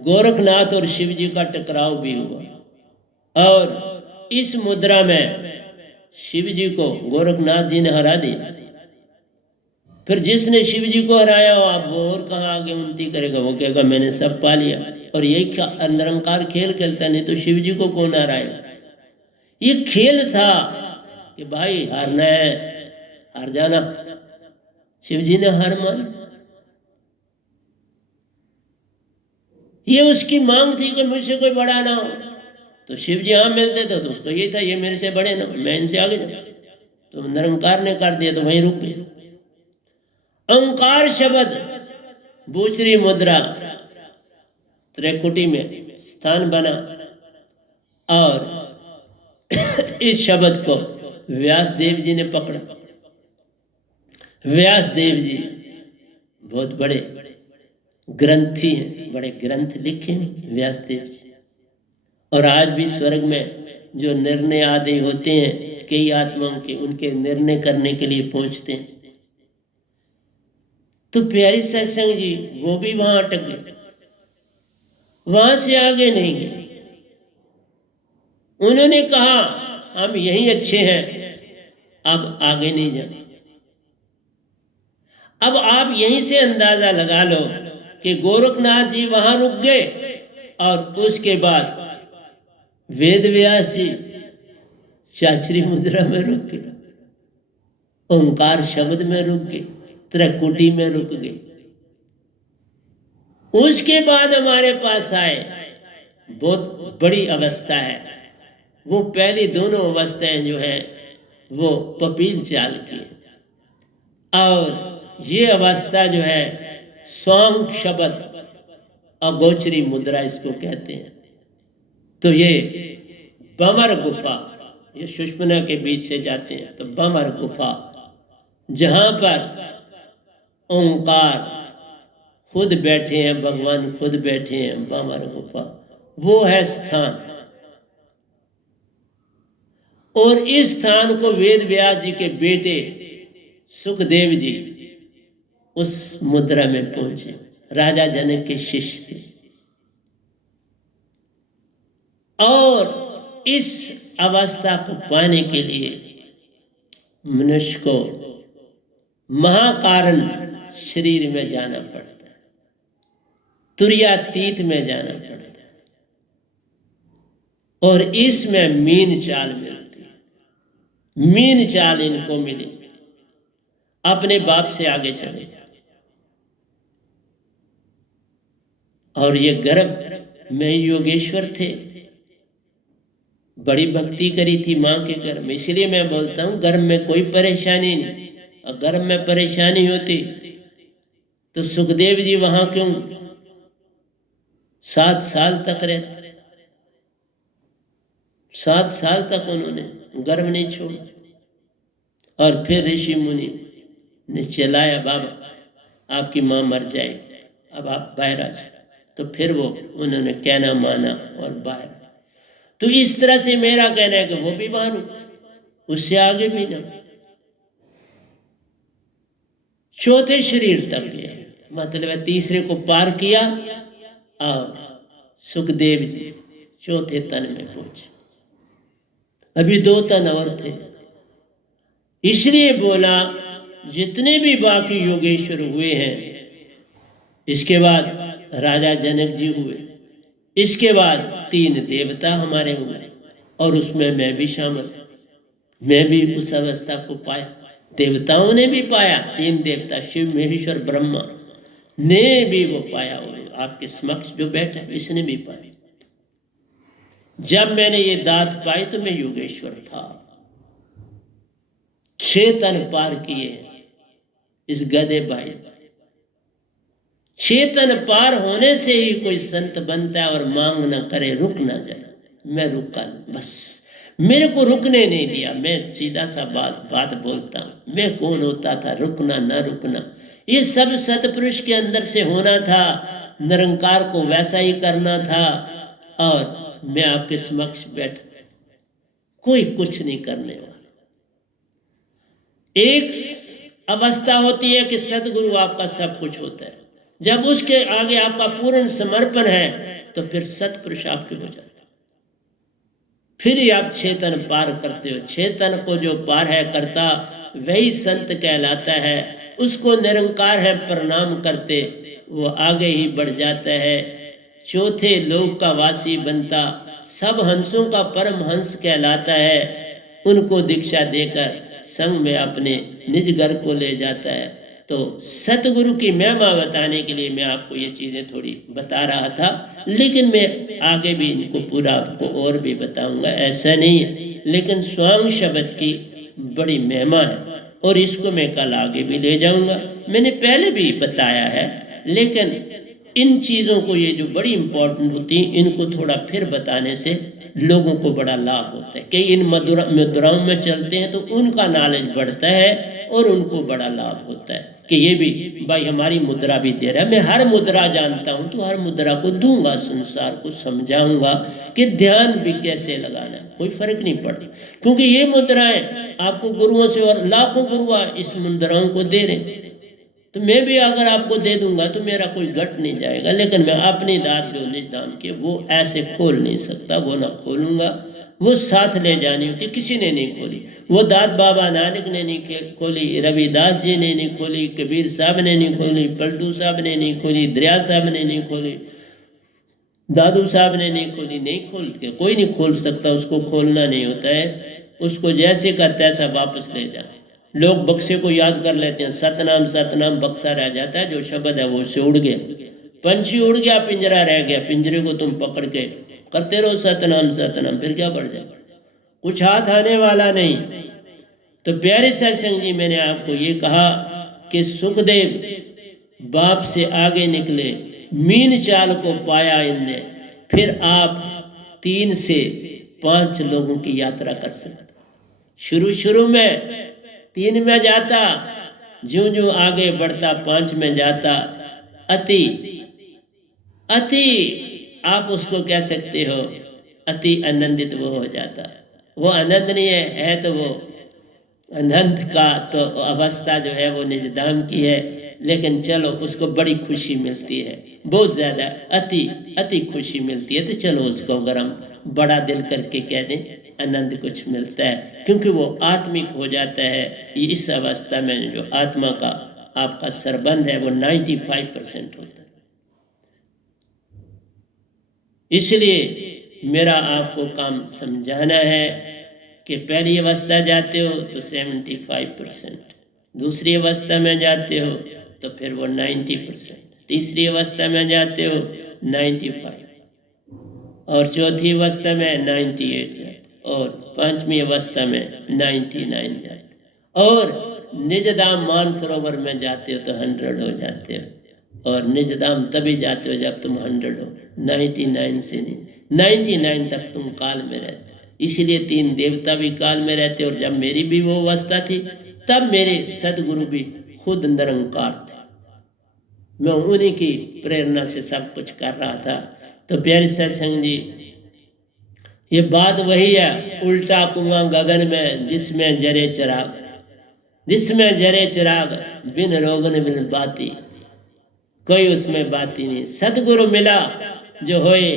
गोरखनाथ और शिव जी का टकराव भी हुआ, और इस मुद्रा में शिव जी को गोरखनाथ जी ने हरा दिया। फिर जिसने शिव जी को हराया, आप वो और कहाँ आगे उन्नति करेगा, वो कहेगा मैंने सब पा लिया। और यही निरंकार खेल खेलता, नहीं तो शिव जी को कौन हराएगा। ये खेल था कि भाई हारना है, हार जाना। शिव जी ने हार मान, ये उसकी मांग थी कि मुझसे कोई बड़ा ना हो। तो शिव जी हाँ मिलते थे तो उसको यही था, ये मेरे से बड़े ना, मैं इनसे आगे जाऊं। तो निरंकार ने कर दिया तो वहीं रुक गए। ओंकार शब्द बूचरी मुद्रा त्रिकुटी में स्थान बना, और इस शब्द को व्यास देव जी ने पकड़ा। व्यास देव जी बहुत बड़े ग्रंथी हैं, बड़े ग्रंथ लिखे हैं व्यास देव जी। और आज भी स्वर्ग में जो निर्णय आदि होते हैं कई आत्माओं के, उनके निर्णय करने के लिए पहुंचते हैं। तो प्यारी सत्संग जी वो भी वहां अटक गए, वहां से आगे नहीं गए। उन्होंने कहा हम यहीं अच्छे हैं, अब आगे नहीं जाए। अब आप यहीं से अंदाजा लगा लो कि गोरखनाथ जी वहां रुक गए, और उसके बाद वेद व्यास जी चाचरी मुद्रा में रुक गए, ओंकार शब्द में रुक गए, त्रिकुटी में रुक गए। उसके बाद हमारे पास आए, बहुत बड़ी अवस्था है। वो पहली दोनों अवस्थाएं जो है वो पपील चाल की है, और ये अवस्था जो है स्वांग शब्द अगोचरी मुद्रा इसको कहते हैं। तो ये बमर गुफा, ये सुषुम्ना के बीच से जाते हैं, तो बमर गुफा जहां पर ओंकार खुद बैठे हैं, भगवान खुद बैठे हैं, बमर गुफा वो है स्थान। और इस स्थान को वेद व्यास जी के बेटे सुखदेव जी उस मुद्रा में पहुंचे, राजा जनक के शिष्य थे। और इस अवस्था को पाने के लिए मनुष्य को महाकारण शरीर में जाना पड़ता है, तुर्यातीत में जाना पड़ता है, और इसमें मीन चाल मिलती है। मीन चाल इनको मिली, अपने बाप से आगे चले। और ये गर्भ में योगेश्वर थे, बड़ी भक्ति करी थी माँ के गर्भ में। इसलिए मैं बोलता हूँ गर्भ में कोई परेशानी नहीं। और गर्भ में परेशानी होती तो सुखदेव जी वहां क्यों 7 साल तक रहते? 7 साल तक उन्होंने गर्भ नहीं छोड़ा। और फिर ऋषि मुनि ने चलाया, बाबा आपकी माँ मर जाएगी, अब आप बाहर आ जाए। तो फिर वो उन्होंने कहना माना और बाहर। तो इस तरह से मेरा कहना है कि वो भी बाहर हो, उससे आगे भी ना, चौथे शरीर तक गए, मतलब तीसरे को पार किया, और सुखदेव जी चौथे तन में पहुंचे। अभी 2 तन और थे। इसलिए बोला जितने भी बाकी योगेश्वर हुए हैं, इसके बाद राजा जनक जी हुए, इसके बाद 3 देवता हमारे हुए, और उसमें मैं भी शामिल। मैं भी उस अवस्था को पाया, देवताओं ने भी पाया। 3 देवता शिव महेश्वर ब्रह्मा ने भी वो पाया हुआ। आपके समक्ष जो बैठा इसने भी पाई। जब मैंने ये दात पाई तो मैं योगेश्वर था। 6 तन पार किए इस गधे भाई। 6 तन पार होने से ही कोई संत बनता है और मांग ना करे, रुक ना जाए। मैं रुका बस, मेरे को रुकने नहीं दिया। मैं सीधा सा बात बोलता हूं। मैं कौन होता था रुकना ना रुकना? ये सब सतपुरुष के अंदर से होना था। निरंकार को वैसा ही करना था। और मैं आपके समक्ष बैठ, कोई कुछ नहीं करने वाला। एक अवस्था होती है कि सदगुरु आपका सब कुछ होता है। जब उसके आगे आपका पूर्ण समर्पण है तो फिर सतपुरुष आपके हो जाता है। फिर ही आप 6 तन पार करते हो। 6 तन को जो पार है करता वही संत कहलाता है। उसको निरंकार है प्रणाम करते वो आगे ही बढ़ जाता है। चौथे लोक का वासी बनता, सब हंसों का परम हंस कहलाता है। उनको दीक्षा देकर संग में अपने निज घर को ले जाता है। तो सतगुरु की महिमा बताने के लिए मैं आपको ये चीज़ें थोड़ी बता रहा था, लेकिन मैं आगे भी इनको पूरा आपको और भी बताऊंगा, ऐसा नहीं है। लेकिन स्वांग शब्द की बड़ी महिमा है और इसको मैं कल आगे भी ले जाऊंगा। मैंने पहले भी बताया है, लेकिन इन चीज़ों को, ये जो बड़ी इंपॉर्टेंट होती हैं, इनको थोड़ा फिर बताने से लोगों को बड़ा लाभ होता है। कई इन मुद्राओं में चलते हैं तो उनका नॉलेज बढ़ता है और उनको बड़ा लाभ होता है कि ये भी भाई हमारी मुद्रा भी दे रहा है। मैं हर मुद्रा जानता हूँ तो हर मुद्रा को दूंगा, संसार को समझाऊंगा कि ध्यान भी कैसे लगाना है। कोई फर्क नहीं पड़ता, क्योंकि ये मुद्राएं आपको गुरुओं से, और लाखों गुरु इस मुद्राओं को दे रहे। तो मैं भी अगर आपको दे दूंगा तो मेरा कोई घट नहीं जाएगा, लेकिन मैं अपनी दात जो निज दाम की वो ऐसे खोल नहीं सकता, वो ना खोलूंगा। वो साथ ले जानी होती, किसी ने नहीं खोली। वो दात बाबा नानक ने नहीं खोली, रविदास जी ने नहीं खोली, कबीर साहब ने नहीं खोली, पलटू साहब ने नहीं खोली, दरिया साहब ने नहीं खोली, दादू साहब ने नहीं खोली। नहीं खोल के कोई नहीं खोल सकता, उसको खोलना नहीं होता है। उसको जैसे का तैसा वापस ले जाए। लोग बक्से को याद कर लेते हैं, सतनाम सतनाम बक्सा रह जाता है, जो शब्द है वो उससे उड़ गया। पंछी उड़ गया, पिंजरा रह गया, पिंजरे को तुम पकड़ के करते रहो सतनाम सतनाम, फिर क्या बढ़ जाएगा? कुछ हाथ आने वाला नहीं। तो प्यारे सत्संग जी, मैंने आपको ये कहा कि सुखदेव बाप से आगे निकले, मीन चाल को पाया इनने, फिर आप 3 से 5 लोगों की यात्रा कर सकते। शुरू में 3 में जाता, ज्यों ज्यों आगे बढ़ता 5 में जाता। अति आप उसको कह सकते हो, अति आनंदित वो हो जाता। वो आनंद नहीं है तो वो अनंत का तो अवस्था जो है वो निजधाम की है, लेकिन चलो उसको बड़ी खुशी मिलती है, बहुत ज़्यादा अति खुशी मिलती है। तो चलो उसको अगर हम बड़ा दिल करके कह दें, आनंद कुछ मिलता है, क्योंकि वो आत्मिक हो जाता है। इस अवस्था में जो आत्मा का आपका संबंध है वो 95% होता है। इसलिए मेरा आपको काम समझाना है कि पहली अवस्था जाते हो तो 75%, दूसरी अवस्था में जाते हो तो फिर वो 90%, तीसरी अवस्था में जाते हो 95, और चौथी अवस्था में 98 जाते, और 5वीं अवस्था में 99 जाते, और निजधाम मानसरोवर में जाते हो तो 100 हो जाते हो। और निजधाम तभी जाते हो जब तुम 100 हो, 99 से नहीं, 99 तक तुम काल में रहते। इसीलिए 3 देवता भी काल में रहते। और जब मेरी भी वो अवस्था थी तब मेरे सदगुरु भी खुद निरंकार थे, मैं उन्हीं की प्रेरणा से सब कुछ कर रहा था। तो प्यारे सत्संग जी, ये बात वही है, उल्टा कुआं गगन में जिसमें जरे चिराग, जिसमें जरे चिराग बिन रोगन बिन बाती, कोई उसमें बाती नहीं। सदगुरु मिला जो होए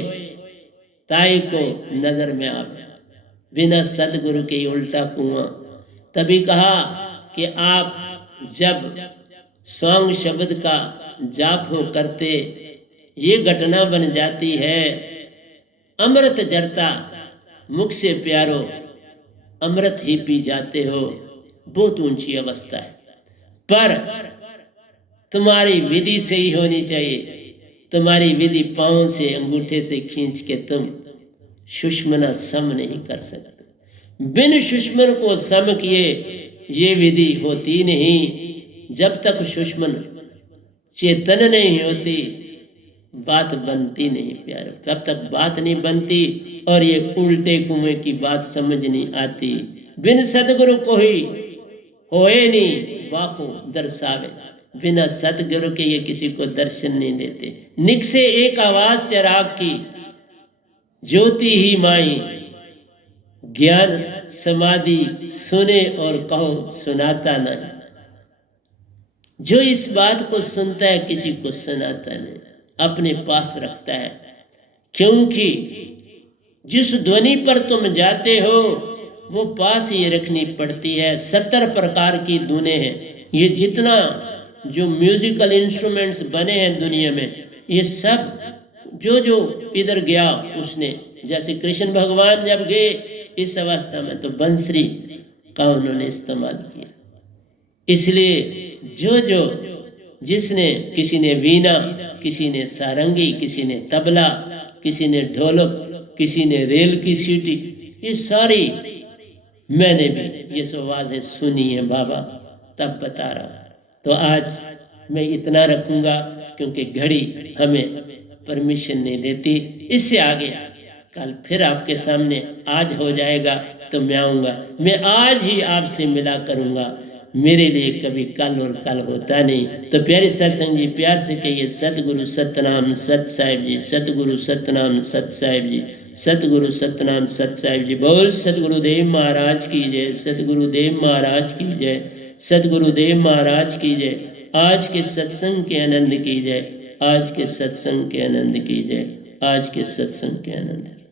ताई को नजर में आवे, बिना सदगुरु के उल्टा कुआं। तभी कहा कि आप जब स्वांग शब्द का जाप हो करते, ये घटना बन जाती है, अमृत जरता मुख से प्यारो, अमृत ही पी जाते हो। बहुत ऊंची अवस्था है, पर तुम्हारी विधि से ही होनी चाहिए। तुम्हारी विधि पांव से अंगूठे से खींच के तुम सुषमना सम नहीं कर सकते। बिन सुषमन को सम किए ये विधि होती नहीं। जब तक सुषमन चेतन नहीं होती बात बनती नहीं प्यारे, तब तक बात नहीं बनती और ये उल्टे कुएं की बात समझ नहीं आती। बिन सदगुरु को ही होए नहीं वाको दर्शावे, बिना सदगुरु के ये किसी को दर्शन नहीं देते। निकसे एक आवाज चिराग की ज्योति ही माई, ज्ञान समाधि सुने और कहो सुनाता नहीं। जो इस बात को सुनता है किसी को सुनाता नहीं, अपने पास रखता है। क्योंकि जिस ध्वनि पर तुम जाते हो वो पास ही रखनी पड़ती है। 70 प्रकार की धुनें हैं। ये जितना जो म्यूजिकल इंस्ट्रूमेंट्स बने हैं दुनिया में, ये सब जो जो इधर गया उसने, जैसे कृष्ण भगवान जब गए इस अवस्था में तो बंसरी का उन्होंने इस्तेमाल किया। इसलिए जो जो जिसने, किसी ने वीणा, किसी ने सारंगी, किसी ने तबला, किसी ने ढोलक, किसी ने रेल की सीटी, ये सारी मैंने भी ये सब आवाजें सुनी है बाबा, तब बता रहा हूँ। तो आज मैं इतना रखूंगा क्योंकि घड़ी हमें परमिशन नहीं देती। इससे आगे कल फिर आपके सामने आज हो जाएगा तो मैं आऊँगा, मैं आज ही आपसे मिला करूँगा। मेरे लिए कभी कल और कल होता नहीं। तो प्यारे सत्संग जी प्यार से कहिए सतगुरु सतनाम सत साहिब जी, सतगुरु सतनाम सत साहिब जी, सतगुरु सतनाम सत साहिब जी। बोल सतगुरुदेव महाराज की जय, सतगुरुदेव महाराज की जय, सतगुरुदेव महाराज की जय। आज के सत्संग के आनंद की जय, आज के सत्संग के आनंद की जय, आज के सत्संग के आनंद।